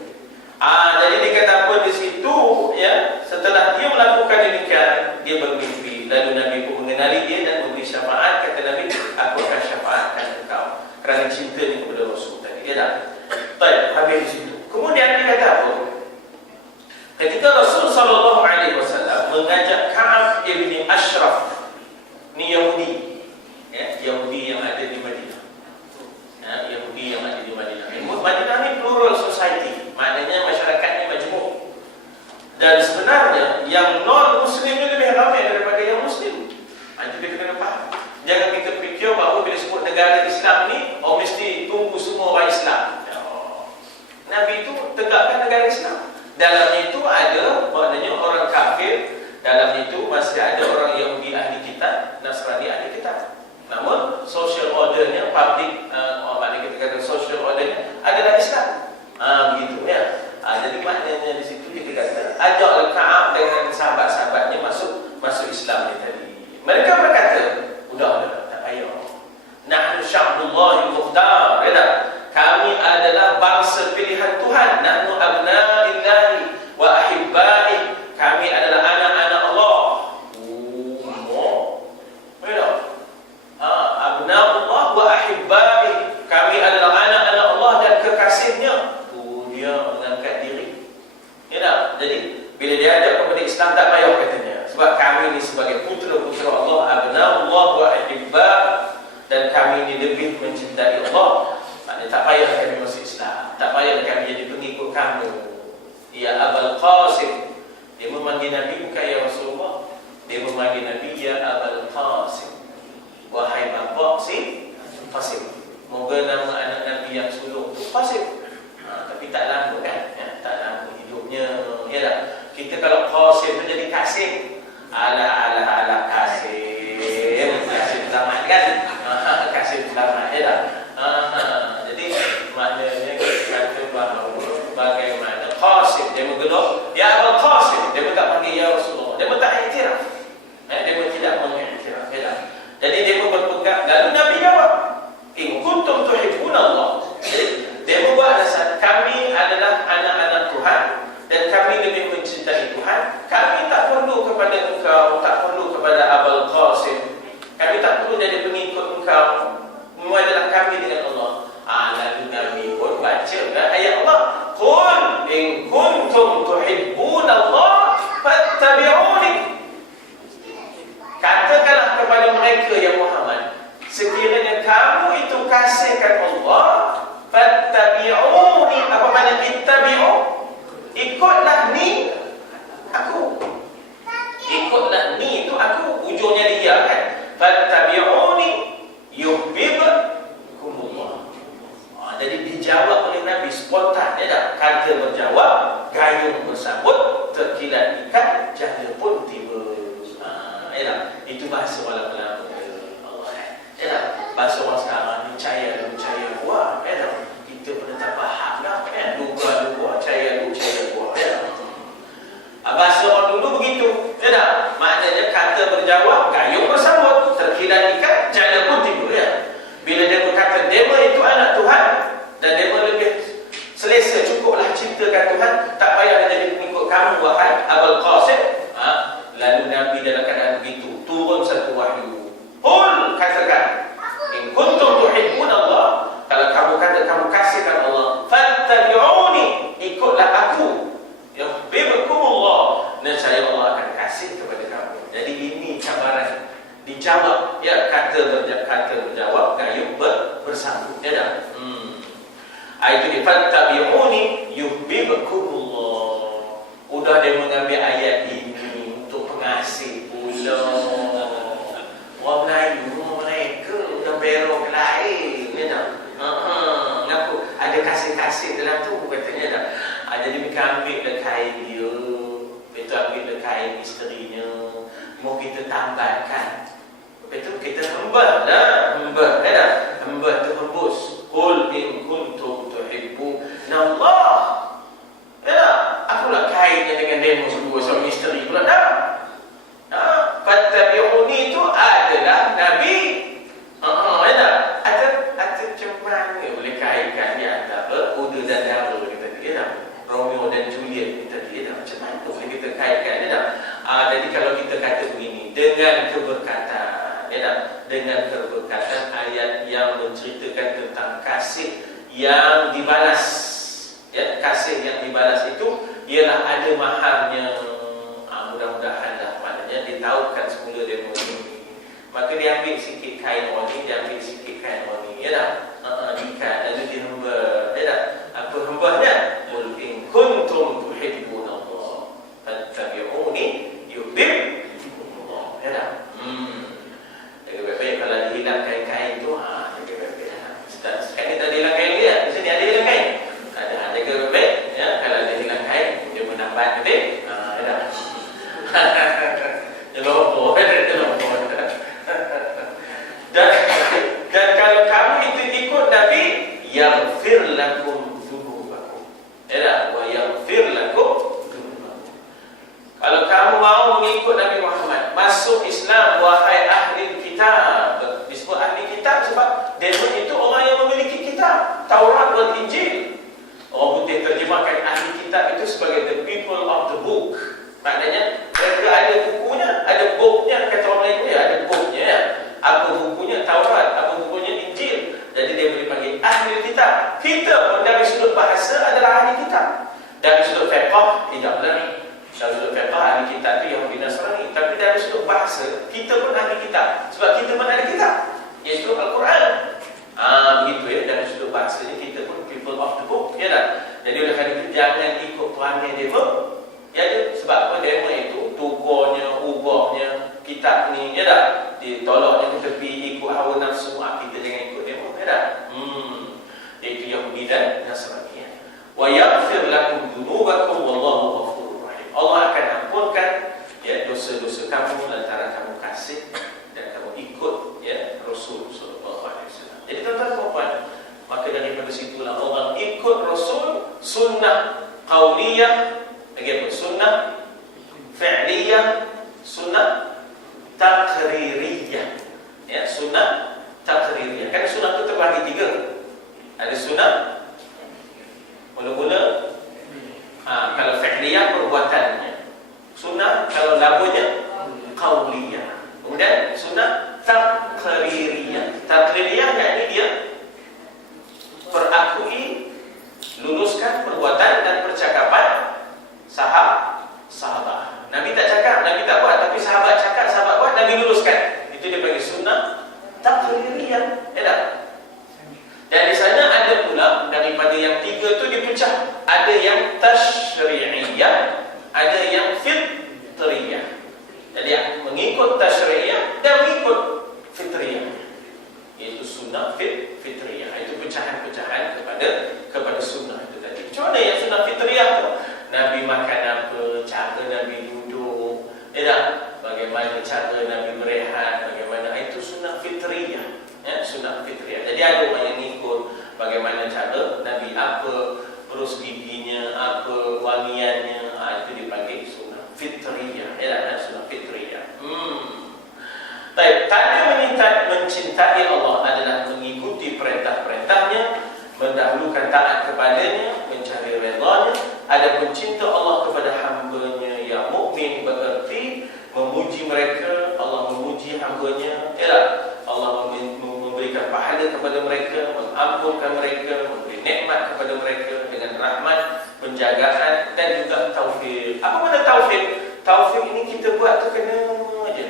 Jadi dikata apa di situ ya, setelah dia melakukan demikian, dia bermimpi. Lalu Nabi pun mengenali dia dan memberi syafaat. Kata Nabi, aku akan syafaatkan engkau kerana cintanya kepada Rasul tadi. Ya dah. Baik, habis di situ. Kemudian dia kata apa? Ketika Rasul sallallahu alaihi wasallam mengajak Ka'ab ibn Ashraf, ni Yahudi, ya, Yahudi yang ada di Madinah. Ya, Yahudi yang ada di Madinah. Madinah ni plural society. Maknanya masyarakatnya majmuk. Dan sebenarnya yang non-Muslim ni lebih ramai daripada yang Muslim. Itu dia kena faham. Jangan kita fikir bahawa bila sebut negara Islam ni, mesti tunggu semua orang Islam. Nabi itu tegakkan negara Islam. Dalam itu ada maknanya orang kafir. Dalam itu masih ada orang Yahudi ahli kitab, Nasrani ahli kitab. Namun social ordernya, public maknanya kita kata social ordernya adalah Islam. Begitu ya. Jadi maknanya di situ kita kata ajak Ka'ab dengan sahabat-sahabatnya masuk Islam ni tadi. Mereka berkata, udah tak payah. Nahnu sya'bullahi mukhtar. Kami adalah bangsa pilihan Tuhan. Nahnu abna'illahi wa ahibba'i. Kami adalah anak-anak Allah. Abna'ullah wa ahibba'i. Kami adalah anak-anak Allah dan kekasihnya. Dia mengangkat diri. Ya tak? Jadi bila dia ajak kepada Islam tak payah katanya. Sebab kami ni sebagai putera-putera Allah, abna'ullah wa ahibba, dan kami ni lebih mencintai Allah. Maknanya tak payah kami masuk Islam. Tak payah kami jadi pengikut kamu. Ya Abul Qasim. Dia memanggil Nabi bukan ya Rasulullah. Dia memanggil Nabi ya Abul Qasim. Wahai bapa si Qasim. Moga nama anak Nabi yang sulung tu Qasim. Tapi tak lama kan, ya, tak lama hidupnya. Ya tak? Kita kalau Qasim tu jadi Kasim. Ala Kasim. Kasim selamat kan? Kasim selamat, ya tak? Jadi maknanya kita kata bahawa bagaimana Qasim dia menggedor, ya Abul Qasim, dia pun tak panggil ya Rasulullah. Dia pun tak iktiraf. Dia pun tidak mengiktiraf, ya tak? Jadi dia pun berpegang. Lalu Nabi jawab, in kuntum tuhibbunallah. Jadi dia membuat alasan, kami adalah anak-anak Tuhan dan kami lebih mencintai Tuhan. Kami tak perlu kepada engkau, tak perlu kepada Abul Qasim. Kami tak perlu jadi pengikut engkau. Muadalah kami dengan Allah. Lalu Nabi pun baca ayat Allah. Qul in kuntum tuhibbunallah fattabi'uni. Katakanlah kepada mereka ya Muhammad, sekiranya kamu itu kasihkan Allah, fattabi'uni. Apa makna ittabi'u? Ikutlah ni aku. Ikutlah ni itu aku. Ujungnya dia kan. Fattabi'uni yuhibbukumullah. Jadi dijawab oleh Nabi spontan, ya tak? Kata berjawab, gayung bersambut, terkilat ikan, jala pun tiba. Ya tak? Itu bahasa orang lama. Allah. Ya tak? Bahasa orang sekarang ni percaya kuat. Ya tak? Ya dah. Itu dia, fattabi'uni yuhibbukumullah. Udah dia mengambil ayat ini untuk pengasih pula. Orang Melayu, mereka udah berok lain. Ya dah. Ngaku ada kasih-kasih dalam tu katanya dah. Jadi mereka ambil le kain dia, itu ambil le kain isterinya, mau kita tambatkan. Itu kita hembah dah, hembah dah. Hembah tu hembus. Qul in kuntum tuhibbunallah. Ya, aku nak kaitnya dengan demo sebuah suami isteri pula dah. Fattabi'uni itu adalah Nabi. Ya dah. Ada cuman boleh kaitkan dia antara Uda dan Dara kita dia dah. Romeo dan Juliet kita dia dah. Macam mana tu boleh kita kaitkan dia dah. Jadi kalau kita kata begini, dengan keberkatan, ya dah, dengan keberkatan ayat yang menceritakan tentang kasih yang dibalas. Ya, kasih yang dibalas itu ialah ada maharnya. Mudah-mudahan maknanya ditahukan semula demo ini. Maka dia ambil sikit kain wangi, dia ambil sikit kain wangi, ya dah. Diikat lalu dihembah. Ya dah. Apa hembahnya? Qul in kuntum tuhibbunallah fattabi'uni yuhibbukumullah. Ya dah. Jaga baik-baik kalau dihilang kain-kain tu, jaga baik-baik. Ustaz, sekarang ni tak ada hilang kain dia. Di sini ada hilang kain. Ada, jaga baik-baik. Ya, kalau ada hilang kain, dia menambat betul. Ya dah. Dan kalau kamu itu ikut Nabi, yaghfir lakum dzunubakum. Ya dah, wa yaghfir lakum dzunubakum. Kalau kamu mau mengikut Nabi Muhammad, masuk Islam, wahai ahli kitab. Disebut ahli kitab sebab mereka itu orang yang memiliki kitab, Taurat dan Injil. Orang putih terjemahkan ahli kitab itu sebagai the people of the book. Maknanya mereka ada bukunya, ada booknya, kata orang Melayu ya, ada booknya ya. Apa bukunya? Taurat. Apa bukunya? Injil. Jadi dia boleh panggil ahli kitab. Kita pun dari sudut bahasa adalah ahli kitab. Dari sudut fiqh tidaklah. Dari sudut fiqh ahli kitab itu yang Nasrani. Tapi dari sudut bahasa kita pun ahli kitab. Sebab kita pun ada kitab, iaitu Al-Quran. Begitu ya. Dari sudut bahasa ini kita pun people of the book. Ya tak? Jadi oleh kerana itu jangan ikut perangai demo. Ya, sebab apa demo itu tukurnya, ubahnya kitab ni, ya tak? Ditolaknya ke tepi ikut hawa nafsu. Kita jangan ikut demo, ya tak? Iaitu Yahudi dan Nasrani ya. Wa yaghfir lakum dzunubakum wallahu ghafurur rahim. Allah akan ampunkan ya dosa-dosa kamu lantaran kamu kasih dan kamu ikut ya Rasul sallallahu alaihi wasallam. Jadi tuan-tuan dan puan, maka daripada situlah orang ikut Rasul, sunnah qauliyah, lagi apa? Sunnah fi'liyah, sunnah taqririyah. Ya, sunnah taqririyah. Kan sunnah itu terbagi tiga. Ada sunnah mula-mula kalau fi'liyah perbuatannya. Sunnah kalau labuhnya qauliyah. Kemudian sunnah taqririyah. Taqririyah yakni dia perakui, luluskan perbuatan dan percakapan sahabat. Nabi tak cakap, Nabi tak buat, tapi sahabat cakap, sahabat buat, Nabi luluskan. Itu dia panggil sunnah taqririyah. Ya tak? Dan di sana ada pula daripada yang tiga tu dipecah. Ada yang tashri'iyah, ada yang fitriyah. Jadi mengikut tashri'iyah dan mengikut fitriyah. Iaitu sunnah fitriyah. Itu pecahan-pecahan kepada sunnah itu tadi. Macam mana yang sunnah fitriyah tu? Nabi makan apa, cara Nabi duduk, ya tak? Bagaimana cara Nabi berehat, bagaimana itu sunnah fitriyah, ya, sunnah fitriyah. Jadi ada orang yang ikut bagaimana cara Nabi apa, berus giginya, apa wangiannya, itu dipanggil sunnah fitriyah, ya tak? Sunnah fitriyah. Baik, tanda mencintai Allah adalah mengikuti perintah-perintahnya, mendahulukan taat kepadanya, mencari redha-Nya. Adapun cinta Allah kepada hamba-Nya yang mukmin bererti memuji mereka, Allah memuji hamba-Nya, ya, Allah memberikan pahala kepada mereka, mengampunkan mereka, memberi nikmat kepada mereka dengan rahmat, penjagaan dan juga taufik. Apa makna taufik? Taufik ini kita buat tu kena aja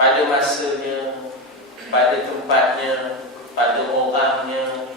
pada masanya, pada tempatnya, pada orangnya,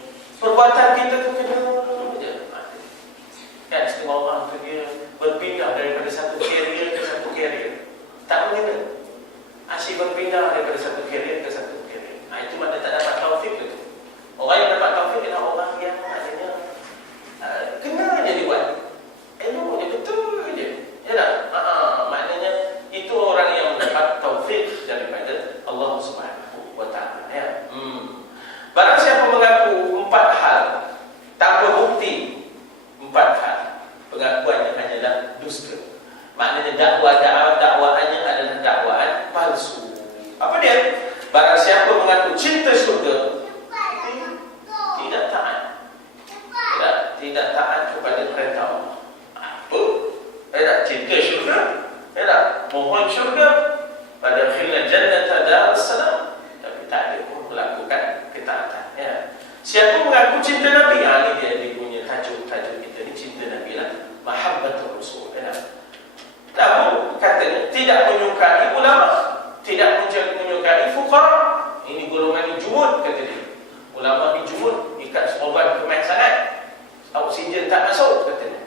Siapa mengaku cinta Nabi? Ini dia punya tajuk kita ni, cinta Nabi lah. Mahabbatul Rasul. Namun katanya tidak menyukai ulama, tidak menyukai fuqara. Ini golongan ni jumud, kata dia. Ulama ni jumud, ikat sorban kemat sangat, oksigen tak masuk, kata dia.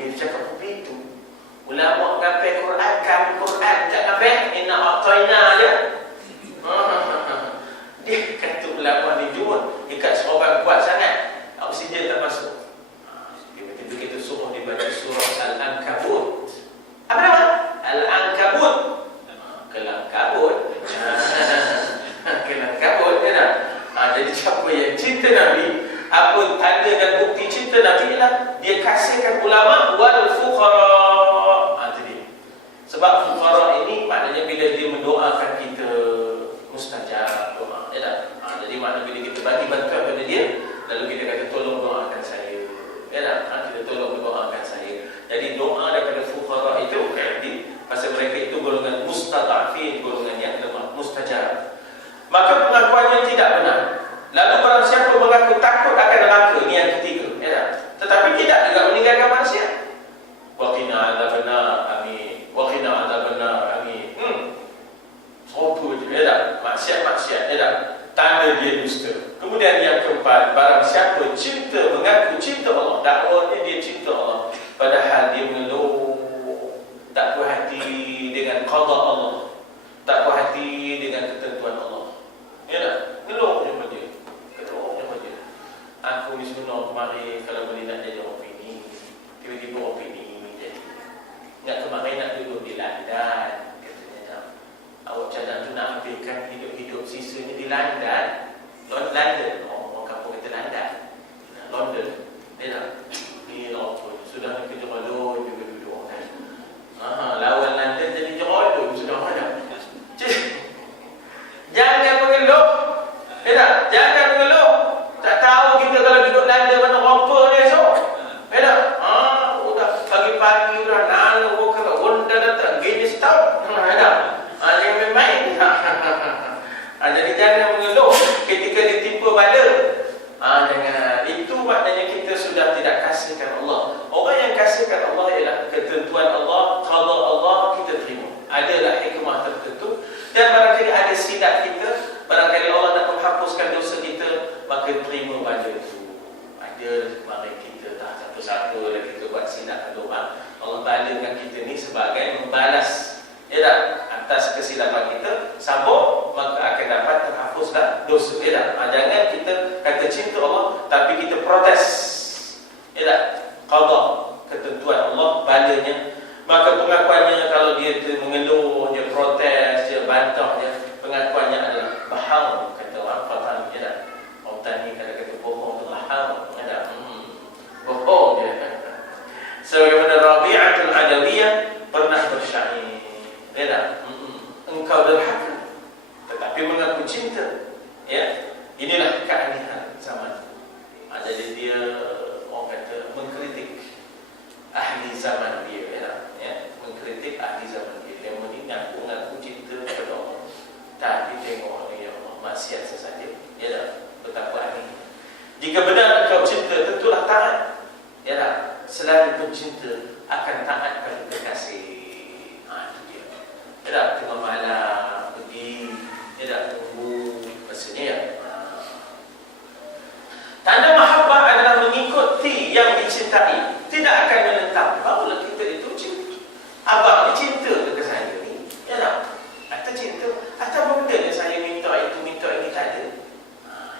Dia cakap begitu. Ulama ngapai Quran, kami Quran tak ngapai, inna a'tayna je. Dia kata ulama ni jumud, ikat sorban kuat sangat, oksigen tak masuk. Dia kata begitu suruh dia baca surah Al-Ankabut. Apa nama? Al-Ankabut. Kelang kabut. Kelang kabut kan? Jadi siapa yang cinta Nabi, apa tanda dan bukti cinta Nabi ialah dia kasihkan ulama wal fuqara. Jadi sebab fuqara ini maknanya bila dia mendoakan kita mustajab doa, ya tak? Jadi maknanya bila kita bagi bantuan kepada dia, lalu kita kata tolong doakan saya, ya tak? Kita tolong doakan saya. Jadi doa daripada fuqara itu pasal mereka itu golongan mustadafin, golongan yang lemah, mustajab. Maka pengakuannya tidak benar. Lalu barang siapa mengaku takut akan neraka, ini yang ketiga, ya tak? Tetapi tidak juga meninggalkan maksiat. Wa qina adzabannar, amin. Wa qina adzabannar, amin. Sopo je, ya tak? Maksiat, ya tak? Tanda dia dusta. Kemudian yang keempat, barang siapa mengaku cinta Allah, dakwanya dia cinta Allah, padahal dia mengeluh, tak puas hati dengan qada Allah, tak puas hati dengan ketentuan Allah. Ya tak? Ngeluh je pada dia. Aku ni sebenarnya kemarin kalau boleh nak jadi opini, tiba-tiba opini jadi. Ingat kemarin nak duduk di London, katanya. Awak cadang tu nak ambilkan hidup-hidup sisanya di London. London, orang kampung kata London. London, dia tak? Ni apa? Sudah nak kerja malu, duduk-duduk kan. Lawan London jadi jerodok sudah mana? Jangan mengeluh. Ya tak? Jangan mengeluh. Tak tahu kita kalau duduk London mana rompa ni esok. Ya tak? Udah pagi-pagi udah nala kalau Honda datang Guinness tahun. Ya tak? Jangan main-main. Jadi jangan mengeluh ketika ditimpa bala. Jangan. Itu maknanya kita sudah tidak kasihkan Allah. Orang yang kasihkan Allah ialah ketentuan Allah, qada Allah kita terima. Adalah hikmah tertentu dan barangkali ada silap kita, barangkali Allah nak menghapuskan dosa kita, maka terima pada itu. Ada mari kita tak satu-satu lah kita buat silap doa. Allah balakan kita ni sebagai membalas, ya tak? Atas kesilapan kita, sabar, maka akan dapat terhapuslah dosa. Ya tak? Jangan kita kata cinta Allah tapi kita protes. Ya tak? Qada ketentuan Allah, balanya. Maka pengakuannya kalau dia mengeluh, dia protes, dia bantah, dia pengakuannya adalah bahang, kata orang Fatan, ya tak? Orang tani kata bohong tu laham, ya tak? Bohong dia. Sebagaimana Rabi'atul Adawiyah pernah bersyair, ya tak? Engkau derhaka tetapi mengaku cinta, ya? Inilah keanehan zaman. Jadi dia orang kata mengkritik ahli zaman dia, ya, mengkritik ahli zaman dia. Dia mengaku cinta kepada Allah, tak ditengok oleh Allah, maksiat sesaja. Ya tak? Betapa aneh. Jika benar engkau cinta, tentulah taat. Ya tak? Selalu pencinta akan taat pada kekasih. Itu dia. Ya tak? Tengah malam pergi, ya tak? Tunggu maksudnya, ya. Tanda mahabbah adalah mengikuti yang dicintai, tidak akan menentang. Barulah kita itu cinta. Abang ni cinta ke saya ni? Ya tak? Atau cinta? Atau benda yang saya minta itu, minta ini tak ada?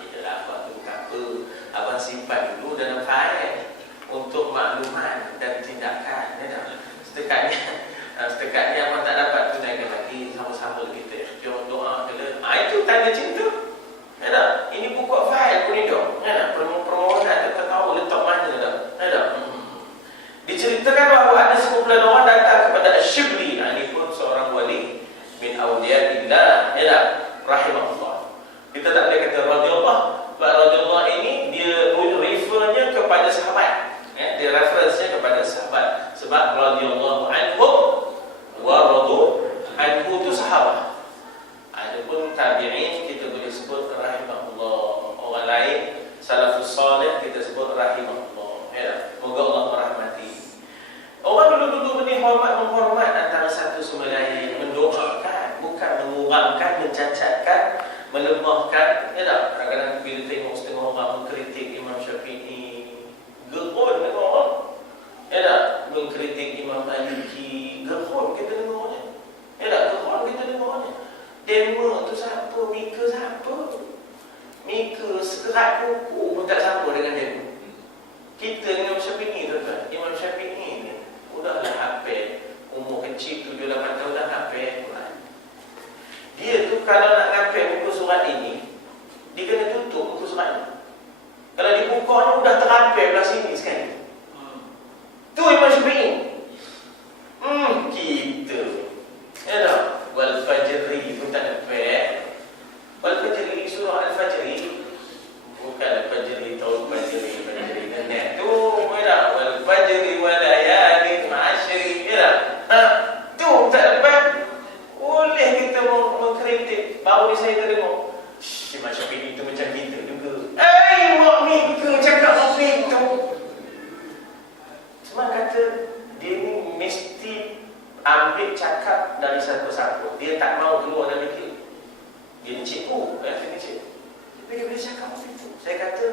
Itulah abang tu bukan apa. Abang simpan dulu dalam fail untuk makluman dan tindakan. Ya tak? Setekatnya abang tak dapat tunaikan lagi, sama-sama kita doa kena. Itu tanda cinta. Ya tak? Ini buku fail pun ni dong. Ya tak? Permohonan kita tahu letak mana dah. Ya tak? Diceritakan bahawa ada sekumpulan orang datang kepada Ash-Shibli. Ini pun seorang wali min awliyaillah, ya tak? Rahimahullah. Kita tak boleh kata radhiyallahu. Radhiyallahu ini dia refernya kepada sahabat, ya? Dia referensinya kepada sahabat. Sebab radhiyallahu anhum salafus salih kita sebut rahimahullah. Ya, moga Allah merahmati. Orang dulu-dulu ni menghormat antara satu sama lain, mendoakan, bukan mengurangkan, mencacatkan, melemahkan. Ya tak? Kadang-kadang bila tengok setengah orang mengkritik Imam Syafi'i, gerun dengan orang. Ya tak? Mengkritik Imam Maliki, gerun kita dengarnya. Ya tak? Gerun kita dengarnya. Demo tu siapa? Mika siapa? Mika sekerat kuku pun tak sama dengan demo. Kita dengan Imam Syafi'i tuan-tuan. Imam Syafi'i ni udahlah hafal, umur kecil 7-8 tahun dah hafal Quran. Dia tu kalau nak hafal muka surat ini, dia kena tutup muka surat ni. Kalau dibukanya udah terhafal belah sini sekali. Tu Imam Syafi'i. Kita ya tak? Wal fajri pun tak hafal. Wal fajri, surah Al-Fajri, bukan Al-Fajri tahu fajri dan tu ya wal fajri wa layalin ashri ya. Tu tak dapat. Boleh kita mengkritik. Baru ni saya terdengar Imam Syafi'i itu macam kita juga. Mak Mika cakap macam itu. Cuma kata dia ni mesti ambil cakap dari siapa-siapa. Dia tak mau keluar dari dia. Dia ni cikgu, dia cikgu. Tapi dia boleh cakap macam itu. Saya kata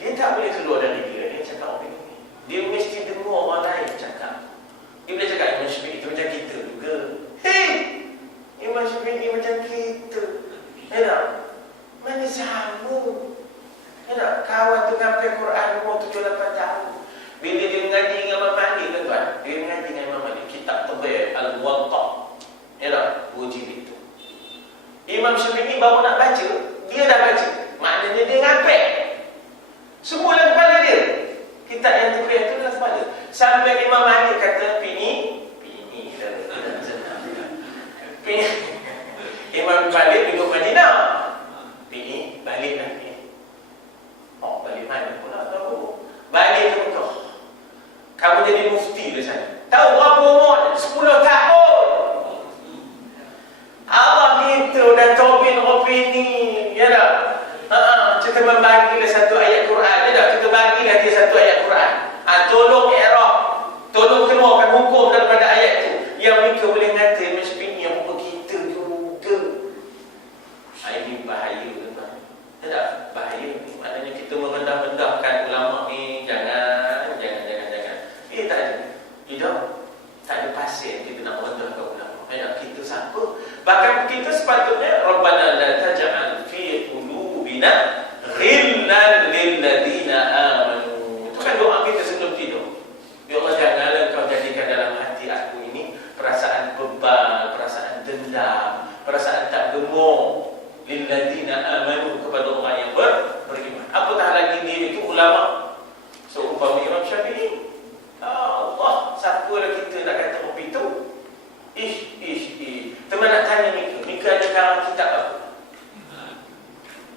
dia tak boleh keluar dari dia cakap macam ini. Dia mesti dengar orang lain cakap. Dia boleh cakap Imam Syafi'i itu macam kita juga. Hei, Imam Syafi'i macam kita. Ya tak? Mana sama? Ya tak? Kawan tu ngapil Quran umur 7-8 tahun. Bila dia mengaji dengan Imam Malik tuan-tuan, dia mengaji dengan Imam Malik kitab tebal Al-Muwatta. Ya tak? 2 jilid tu. Imam Syafi'i baru nak baca, dia dah baca. Maknanya dia ngapil. Semua dalam kepala dia. Kitab yang tebal tu dalam kepala. Sampai Imam Malik kata Pini Imam balik duduk Madinah. Pini balik dah ni. Oh, balik mana pula tahu. Balik ke Mekah. Kamu jadi mufti di sana. Tahu berapa umur? 10 tahun. Allah kita dah tobin opini. Ya tak? Kita membagilah satu ayat Quran. Ya tak? Kita bagilah dia satu ayat Quran. Tolong i'rab. Tolong keluarkan hukum daripada ayat itu. Yang mereka boleh kata macam ini yang muka kita juga. Ini bahaya tuan-tuan. Ya tak? Bahaya ni. Maknanya kita merendah-rendahkan ulama ni. Jangan. Tak ada. Tidak. Tak ada pasien kita nak merendahkan ulama. Ya, kita siapa? Bahkan kita sepatutnya Rabbana la taj'al fi qulubina ghillan lil ladina amanu. Itu kan doa kita sebelum tidur. Ya Allah, janganlah Kau jadikan dalam hati aku ini perasaan bebal, perasaan dendam, perasaan tak gemuk lil ladina amanu, kepada orang yang beriman. Apatah lagi dia itu ulama seumpama Imam Syafi'i. Allah, siapalah kita nak kata apa itu? Teman nak tanya Mika ada karang kitab apa?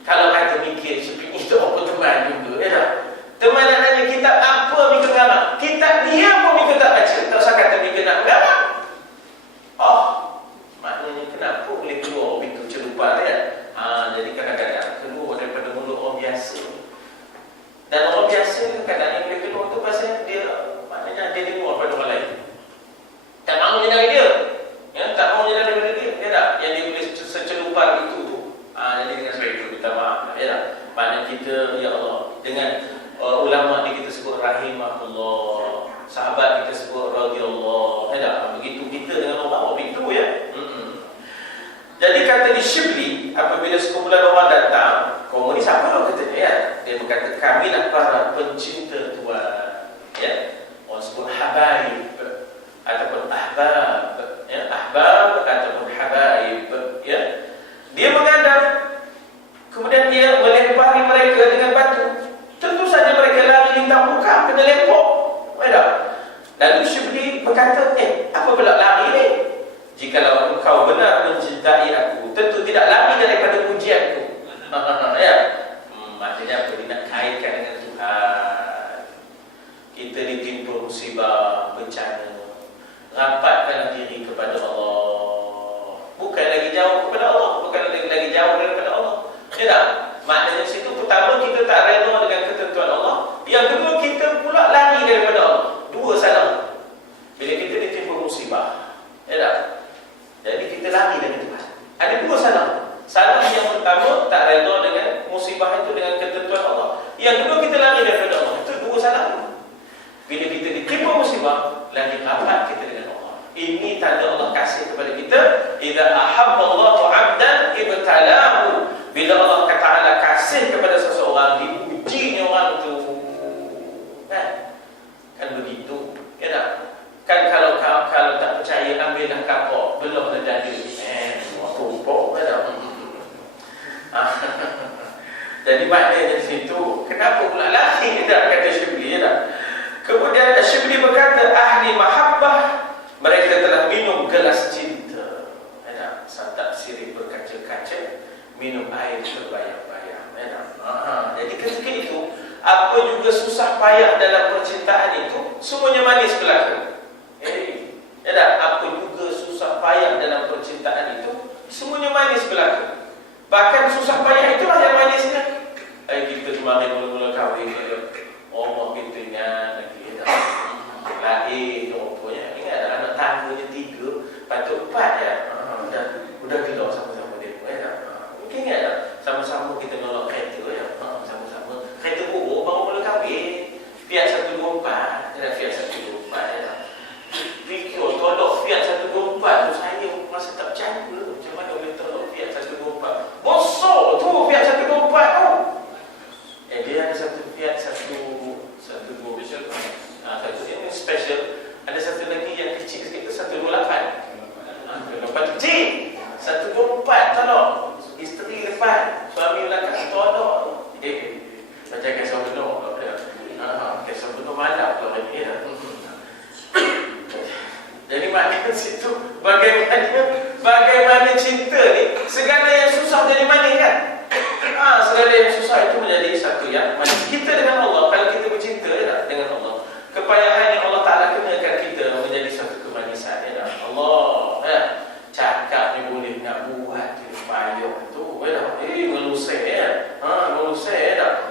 Kalau kata Mika Syafi'i itu apa teman juga, ya tak? Teman nak tanya kitab apa Mika karang? Kitab dia pun Mika tak baca. Tak usah kata Mika nak karang. Oh, maknanya kenapa boleh keluar Mika celupa ya? Jadi kadang-kadang keluar daripada mulut orang biasa. Dan orang biasa kadang-kadang boleh keluar tu pasal dia, maknanya dia dengar pada orang lain. Tak mahu je dari dia. Ya, tak mahu je daripada dia. Ya tak? Yang dia boleh secelupar itu tu. Jadi dengan sebab itu minta maaf. Ya tak? Maknanya kita, ya Allah, dengan ulama ni kita sebut rahimahullah, sahabat kita sebut radhiyallahu. Ya tak? Begitu kita dengan orang begitu ya. Jadi kata di Shibli, apabila sekumpulan orang datang, kaum ni siapa katanya ya? Dia berkata, kamilah para pencinta Tuhan. Ya? Orang sebut habaib ataupun ahbab, ya, ahbab ataupun habaib, ya. Dia menghadap, kemudian dia melempari mereka dengan batu. Tentu saja mereka lari lintang buka kena lempok. Ya. Lalu Syibli berkata, apa pula lari ni? Jikalau engkau benar mencintai aku, tentu tidak lari daripada pujianku. Ya. Maksudnya apa? Dia nak kaitkan dengan Tuhan. Kita ditimpa musibah, bencana, rapatkan diri kepada Allah. Bukan lagi jauh kepada Allah, bukan lagi jauh daripada Allah. Ya tak? Maknanya situ pertama kita tak reda dengan timpa musibah, lagi rapat kita dengan Allah. Ini tanda Allah kasih kepada kita. Idza ahabba Allahu 'abdan ibtalahu. Bila Allah Ta'ala kasih kepada seseorang, diujinya orang itu. Kan begitu. Ya tak? Kan kalau tak percaya, ambillah kapok, belum ada jadi. Tumpuk kan. Jadi maknanya di situ, kenapa pula laki tidak kata Syibli, ya tak? Kemudian Syibli berkata, ahli mahabbah, mereka telah minum gelas cinta. Ya tak? Santap sirih berkaca-kaca, minum air berbayar-bayar. Ya tak? Jadi ketika itu, apa juga susah payah dalam percintaan itu, semuanya manis belaka. Ya tak? Apa juga susah payah dalam percintaan itu, semuanya manis belaka. Bahkan susah payah itulah yang manisnya. Kita kemarin mula-mula kahwin, Allah pintunya lagi lahir, rupanya ingat anak tangganya 3, patut 4 ya. Udah keluar sama-sama dia. Mungkin ingat tak? Sama-sama kita nolak kereta ya. Sama-sama kereta buruk baru mula kahwin. Fiat 124, ada Fiat 124 ya. Fikir tolak Fiat 124 tu saya masa tak percaya. Macam mana boleh tolak Fiat 124? Bosok tu Fiat 124 tu. Dia ada satu Fiat 124 satu yang special. Ada satu lagi yang kecil sikit tu 128. Lepas kecil 124 tolak. Isteri lepas, suami belakang tolak. Macam kisah benar. Kisah benar malam kalau ini dah. Jadi maknanya situ bagaimana cinta ni, segala yang susah jadi manis kan? Segala yang susah itu menjadi satu yang manis. Kita dengan Allah, kalau kita bercinta ya, dengan Allah, kepayahan yang Allah Ta'ala kenakan kita menjadi satu kemanisan ya. Allah ya, cakap ni boleh nak buat je payah tu ya. Melusai ya. Melusai ya.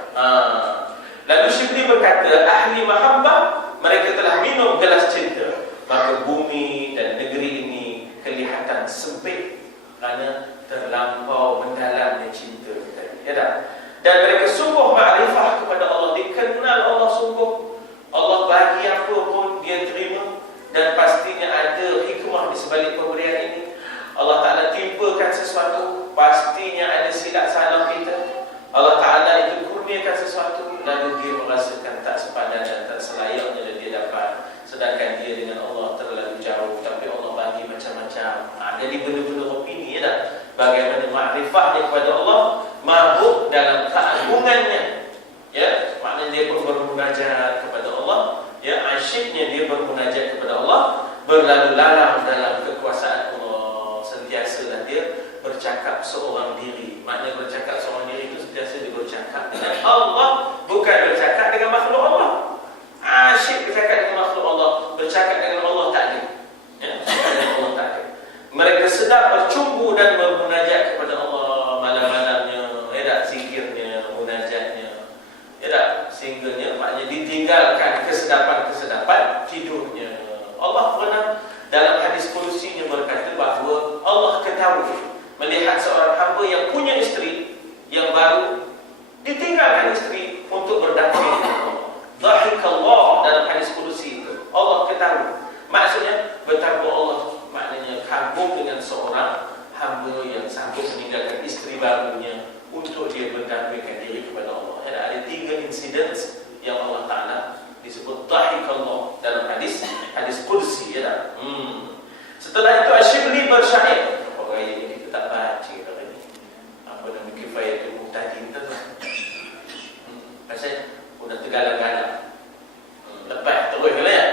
Lalu Syibli berkata, ahli mahabbah, mereka telah minum gelas cinta, maka bumi dan negeri ini kelihatan sempit kerana terlampau mendalamnya cinta tadi. Ya tak? Dan mereka sungguh makrifah kepada Allah, dikenal Allah sungguh. Allah bagi apa pun dia terima, dan pastinya ada hikmah di sebalik pemberian ini. Allah Ta'ala timpakan sesuatu, pastinya ada silap salah kita. Allah Ta'ala itu kurniakan sesuatu, lalu dia merasakan tak sepadan dan tak selayaknya dan dia dapat. Sedangkan dia dengan Allah terlalu jauh, tapi Allah bagi macam-macam. Jadi benda-benda opini ya tak? Bagaimana makrifahnya kepada Allah, mabuk dalam keagungannya. Ya, maknanya dia pun bermunajat kepada Allah. Ya, asyiknya dia bermunajat kepada Allah, berlalu lalang dalam kekuasaan Allah. Sentiasalah dia bercakap seorang diri. Maknanya bercakap seorang diri itu sentiasa dia bercakap dengan Allah, bukan bercakap dengan makhluk Allah. Asyik bercakap dengan makhluk Allah, bercakap dengan Allah tak ada. Ya, bercakap dengan Allah tak ada. Mereka sedap bercumbu dan bermunajat kepada Allah malam-malamnya, ya tak, zikirnya, munajatnya, ya tak, sehingganya maknanya ditinggalkan kesedapan-kesedapan tidurnya. Allah pernah dalam hadis qudsinya berkata bahawa Allah ketahui melihat seorang hamba yang punya isteri yang baru ditinggalkan isteri untuk berdakwah. Dhahikallah dalam hadis qudsi itu. Allah ketahui. Maksudnya betapa Allah maknanya kagum dengan seorang hamba yang sanggup meninggalkan isteri barunya untuk dia mendamaikan diri kepada Allah. Ada 3 insiden yang Allah Ta'ala disebut dhahikallah dalam hadis qudsi ya tak? Setelah itu Syibli bersyair. Orang ini kita tak baca hari ini. Apa nama Kifayatul Muhtadin tu? Pasal udah tergalang-galang. Lepas terus ke ya?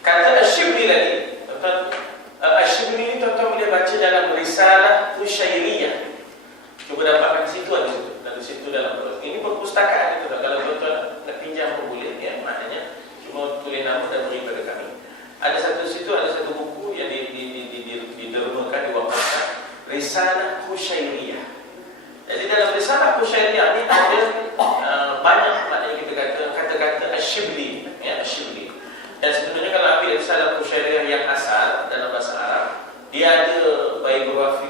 Kata Syibli lagi. Syibli ini tuan-tuan boleh baca dalam risalah Husyairiyah. Cuba dapatkan situ ada. Lalu situ dalam ini perpustakaan itu. Kalau tuan-tuan nak pinjam pun boleh ya. Maknanya cuma tulis nama dan beri pada kami. Ada satu situ, ada satu buku yang didermakan, diwakafkan, Risalah Husyairiyah. Jadi dalam Risalah Husyairiyah ini ada banyak maknanya kita kata-kata Syibli ya, Syibli. Dan sebenarnya kalau ambil Risalah Husyairiyah yang asal dalam bahasa Arab, dia ada biografi,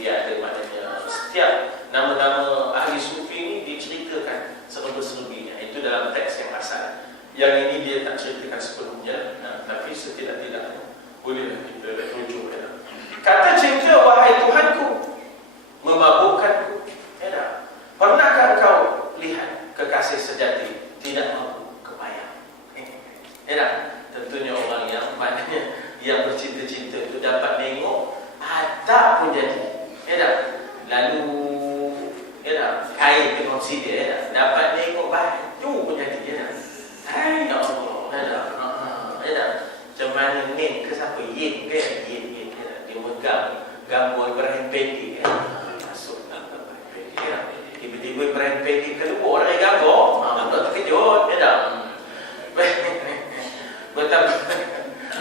dia ada maknanya setiap nama-nama ahli sufi ini diceritakan serba-serbinya. Itu dalam teks yang asal. ceritakan sebelumnya, tapi setidak-tidaknya bolehlah kita rujuk. Kata cinta, wahai Tuhanku, memabukkanku. Pernahkah engkau lihat kekasih sejati tidak mampu kebayang? Tentunya orang yang maknanya yang bercinta-cinta itu dapat tengok ada pun jadi. Lalu kain consider dapat tengok baju pun jadi. Hai ya Allah. Macam mana ni ke siapa yin ke yin dia megang gambar Ibrahim Pedi masuk tiba-tiba Ibrahim Pedi keluar dari gambar tak terkejut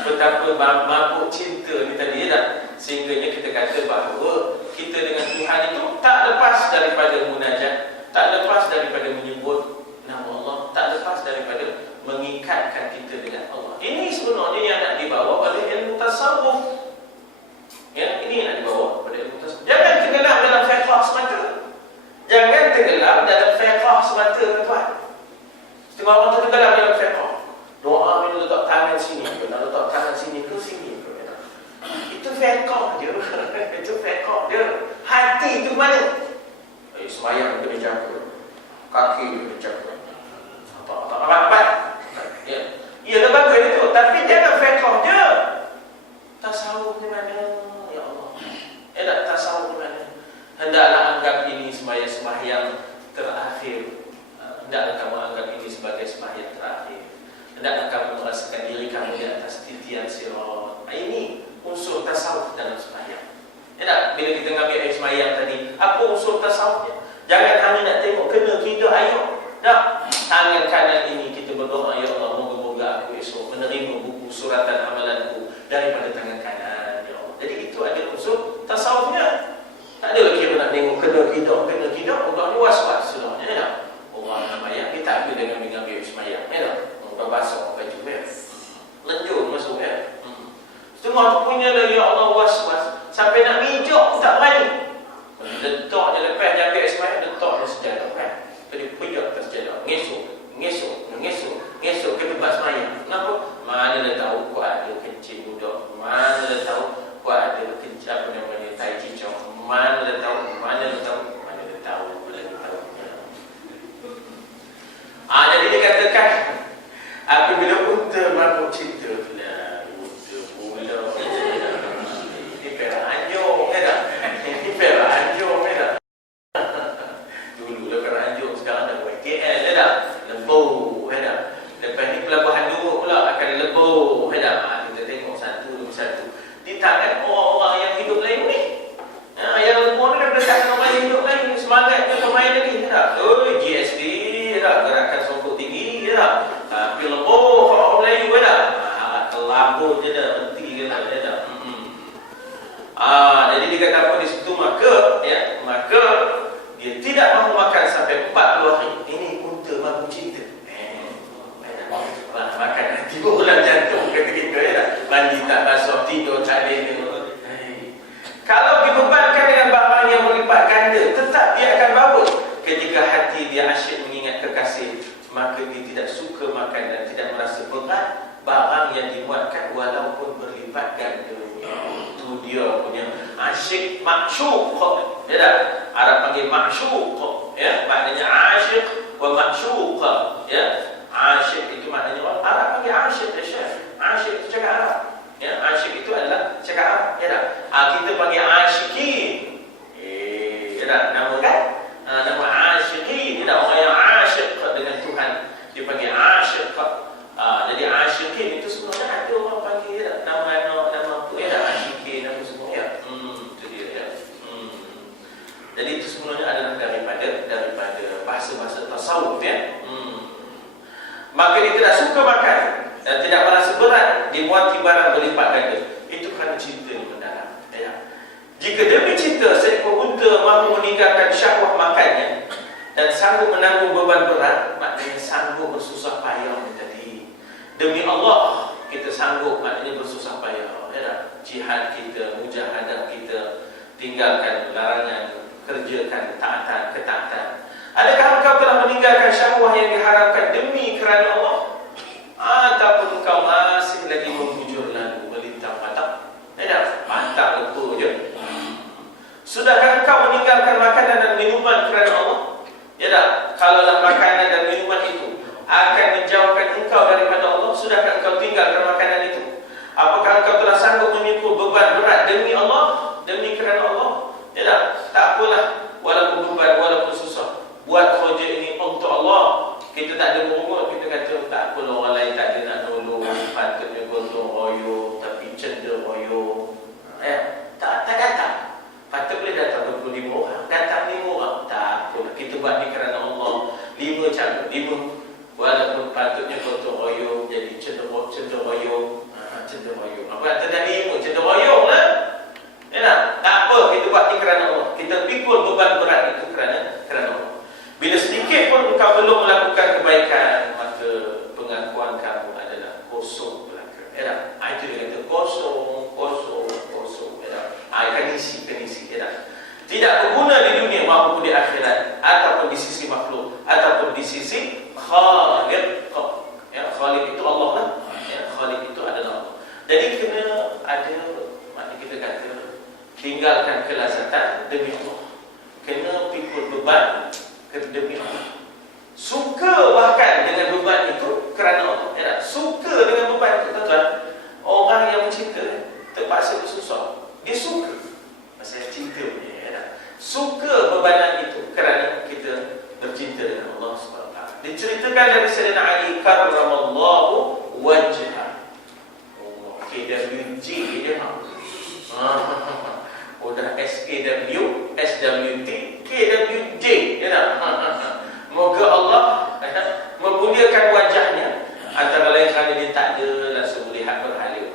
betapa mabuk cinta ni tadi sehingganya kita kata bahawa kita dengan Tuhan itu tak lepas daripada munajat, tak lepas daripada menyebut nama Allah, tak lepas daripada mengikatkan kita dengan Allah. Ini sebenarnya yang nak dibawa pada ilmu tasawuf. Ini yang nak dibawa pada ilmu tasawuf. Jangan tenggelam dalam fiqh semata. Jangan tenggelam dalam fiqh semata, tuan. Setengah orang tenggelam dalam fiqh. Doa bila letak tangan sini, nak letak tangan sini ke sini. Itu fiqh dia. Itu fiqh dia. Hati itu mana? Semayang kena jaga. Kaki kena jaga. Apa-apa. Ya, dah bagus itu. Tapi jangan fiqh je. Tasawuf di mana? Ya Allah. Tak tasawuf di mana? Hendaklah anggap ini sebagai sembahyang terakhir. Hendaklah kamu anggap ini sebagai sembahyang terakhir. Hendaklah kamu merasakan diri kamu di atas titian sirat. Ini unsur tasawuf dalam sembahyang. Bila kita ambil air sembahyang tadi, apa unsur tasawufnya? Jangan hanya nak tengok kena kita ayo. Tangan kanan ini kita berdoa, ya Allah, moga-moga aku esok menerima buku suratan amalanku daripada tangan kanan, ya Allah. Jadi itu ada unsur tasawufnya. Tak ada lagi nak tengok kena hidup, Allah ni was-was sebenarnya. Allah namanya kita ambil dengan mengambil semayang, berbasuh baju lenjur masuk Setengah tu punya lah, ya Allah, was-was sampai nak mijak tak berani. Letak je lepas dia ambil semayang, letak je sejadah jadi pejak atas sejadah, ngesuk ke tempat semayang. Kenapa? Mana dah tahu kuat ada kencing budak, mana dah tahu kuat ada kencing apa namanya tai cicong, mana dah tahu lagi tahu. Jadi dikatakan apabila unta mabuk cinta, unta pula ini perak anjung, ini perak anjung, dulu lah perak anjung, sekarang dah buat KL, lembut, lepas ni pelabuhan dulu pula akan lembut, kita tengok satu demi satu di tangan orang-orang yang hidup lain ni. Yang lembut ni dah berdekat dengan orang yang hidup lain, semangat kita main lagi, GSD, gerakan songkok tinggi, tapi lembut orang Melayu, terlambut je dah, berhenti ke tak je dah. Jadi dia kata apa di situ, maka dia tidak mahu makan sampai 40 hari. Ini unta mabuk cinta. Makan nanti ulang jantung kata kita, mandi tak basuh, tidur tak ada. Kalau dibebankan dengan barang yang berlipat ganda, tetap dia akan babut. Ketika hati dia asyik mengingat kekasih, maka dia tidak suka makan dan tidak merasa berat barang yang dimuatkan walaupun berlipat ganda. Itu dia punya asyik maksyuq. Arab panggil maksyuq, maknanya asyik wa maksyuq. Asyik itu maknanya orang Arab panggil asyik. Asyik itu cakap Arab. Asyik itu adalah cakap Arab. Kita panggil asyikin. Nama kan? Nama asyikin. Orang yang asyik dengan Tuhan dia panggil asyik. Jadi asyikin itu sebenarnya ada orang panggil nama apa asyikin apa semua itu dia Jadi itu sebenarnya adalah daripada bahasa-bahasa tasawuf Maka dia tidak suka makan dan tidak merasa berat dimuati barang berlipat ganda. Itu kerana cinta yang mendalam. Jika demi cinta seekor unta mahu meninggalkan syahwat makannya dan sanggup menanggung beban berat, maknanya sanggup bersusah payah tadi. Demi Allah kita sanggup, maknanya bersusah payah. Jihad kita, mujahadah kita, tinggalkan larangan, kerjakan ketaatan. Adakah engkau telah meninggalkan syahwat yang diharamkan demi kerana Allah? Tak kalaulah makanan dan minuman itu akan menjauhkan engkau daripada Allah, sudahkah engkau tinggalkan makanan itu? Apakah engkau telah sanggup memikul beban berat demi Allah, demi kerana Allah? Tak apalah, walaupun beban, walaupun susah, buat projek ini untuk Allah. Kita tak ada mungut, kita kata tak apalah, orang lain tak ada nak tolong, patutnya gotong royong, tapi cenderung royong. Tak datang. Patut boleh datang 25 orang, datang 5 orang, tak apalah, kita buat ni kerana Allah. 5 cara, 5. Walaupun patutnya gotong royong jadi cenderung royong. Cenderung royong. Apa kata dah 5 cenderung royong lah. Tak apa, kita buat ni kerana Allah. Kita pikul beban berat itu kerana Allah. Bila sedikit pun engkau belum melakukan kebaikan, maka pengakuan kamu adalah kosong belaka. Itu dia kata kosong. Akan isi. Tidak berguna di dunia maupun di akhirat, ataupun di sisi makhluk, ataupun di sisi Khaliq. Khaliq itu Allah lah. Khaliq itu adalah Allah. Jadi kena ada, maknanya kita kata tinggalkan kelazatan demi Allah. Kena pikul beban demi Allah. Suka bahkan dengan beban itu kerana Allah. Suka dengan beban itu, tuan-tuan. Orang yang mencinta terpaksa bersusah, dia suka. Masalah cinta punya. Suka bebanan itu kerana kita bercinta dengan Allah SWT. Diceritakan dari Sayyidina Ali karramallahu wajhah. KWJ dia udah SKW, SWT, KWJ moga Allah memuliakan wajahnya. Antara lain kerana dia tak ada langsung melihat berhala.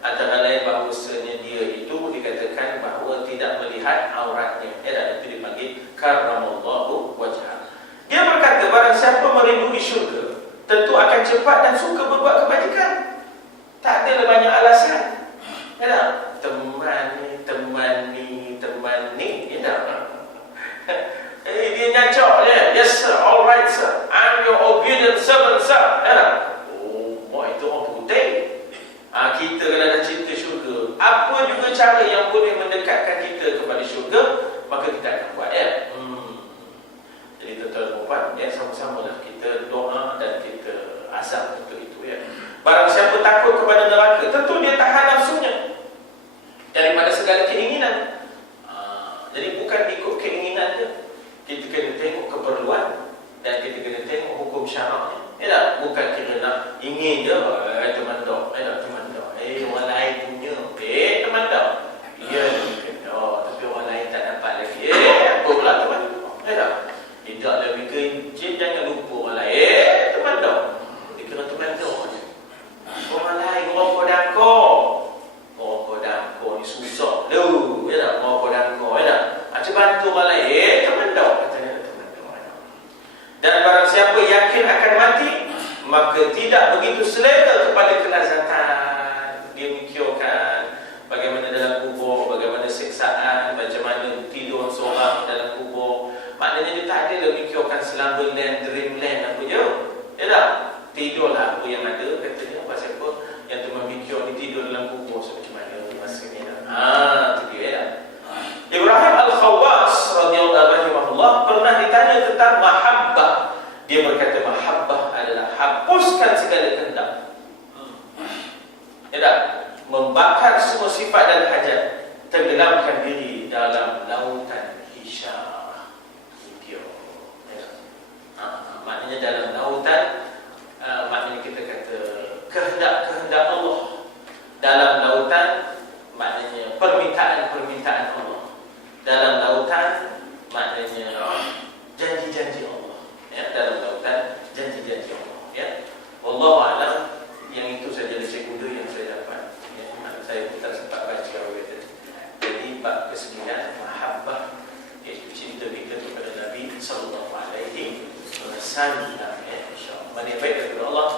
Antara lain bahawasanya dia itu dikatakan bahawa tidak melihat auratnya. Itu dipanggil karramallahu wajhah. Dia berkata, barang siapa merindui syurga, tentu akan cepat dan suka berbuat kebajikan. Tak adalah banyak alasan. Teman ni. Dia nyacok je. Yes sir, alright sir, I'm your obedient servant sir. Itu orang putih. Kita kalau dah cinta syurga, apa juga cara yang boleh mendekatkan kita kepada syurga, maka kita akan buat. Jadi tuan-tuan dan puan, sama-samalah kita doa dan kita azam untuk itu. Barang siapa takut kepada neraka, tentu dia tahan nafsunya daripada segala keinginan. Jadi bukan ikut keinginan dia. Kita kena tengok keperluan dan kita kena tengok hukum syaraknya. Bukan kira nak ingin je teman dok, orang lain punya, teman dok. Ya, tapi orang lain tak dapat lagi. Apa pula teman dok? Tidak lebih kencing, jangan lupa orang lain. Teman dok. Dia kira teman dok. Orang lain, orang kodangko ni susah. Orang kodangko. Macam bantu orang lain. Teman dok. Dan barang siapa yakin akan mati, maka tidak begitu selera kepada kelazatan. Dia mikirkan bagaimana dalam kubur, bagaimana siksaan, macam mana tidur seorang dalam kubur. Maknanya dia tak ada mikirkan Slumberland, Dreamland apa je. Tidurlah apa yang ada. Katanya apa siapa yang tu memikir ni tidur dalam kubur macam mana rasanya. Itu dia. Ibrahim Al-Khawwas radhiyallahu anhu pernah ditanya tentang mahabbah. Dia berkata mahabbah adalah hapuskan segala kehendak. Membakar semua sifat dan hajat, tenggelamkan diri dalam lautan isyarah. Maknanya dalam lautan, maknanya kita kata kehendak-kehendak Allah. Dalam lautan maknanya permintaan-permintaan Allah. Dalam lautan maknanya janji-janji Allah. Dalam lautan janji-janji Allah. Wallahu a'lam. Yang itu saja dari sekunder yang saya dapat. Saya pun tak sempat baca awal tadi. Jadi bab ke-9, mahabbah, iaitu cinta kita kepada Nabi sallallahu alaihi wasallam. InsyaAllah. Mana yang baik daripada Allah,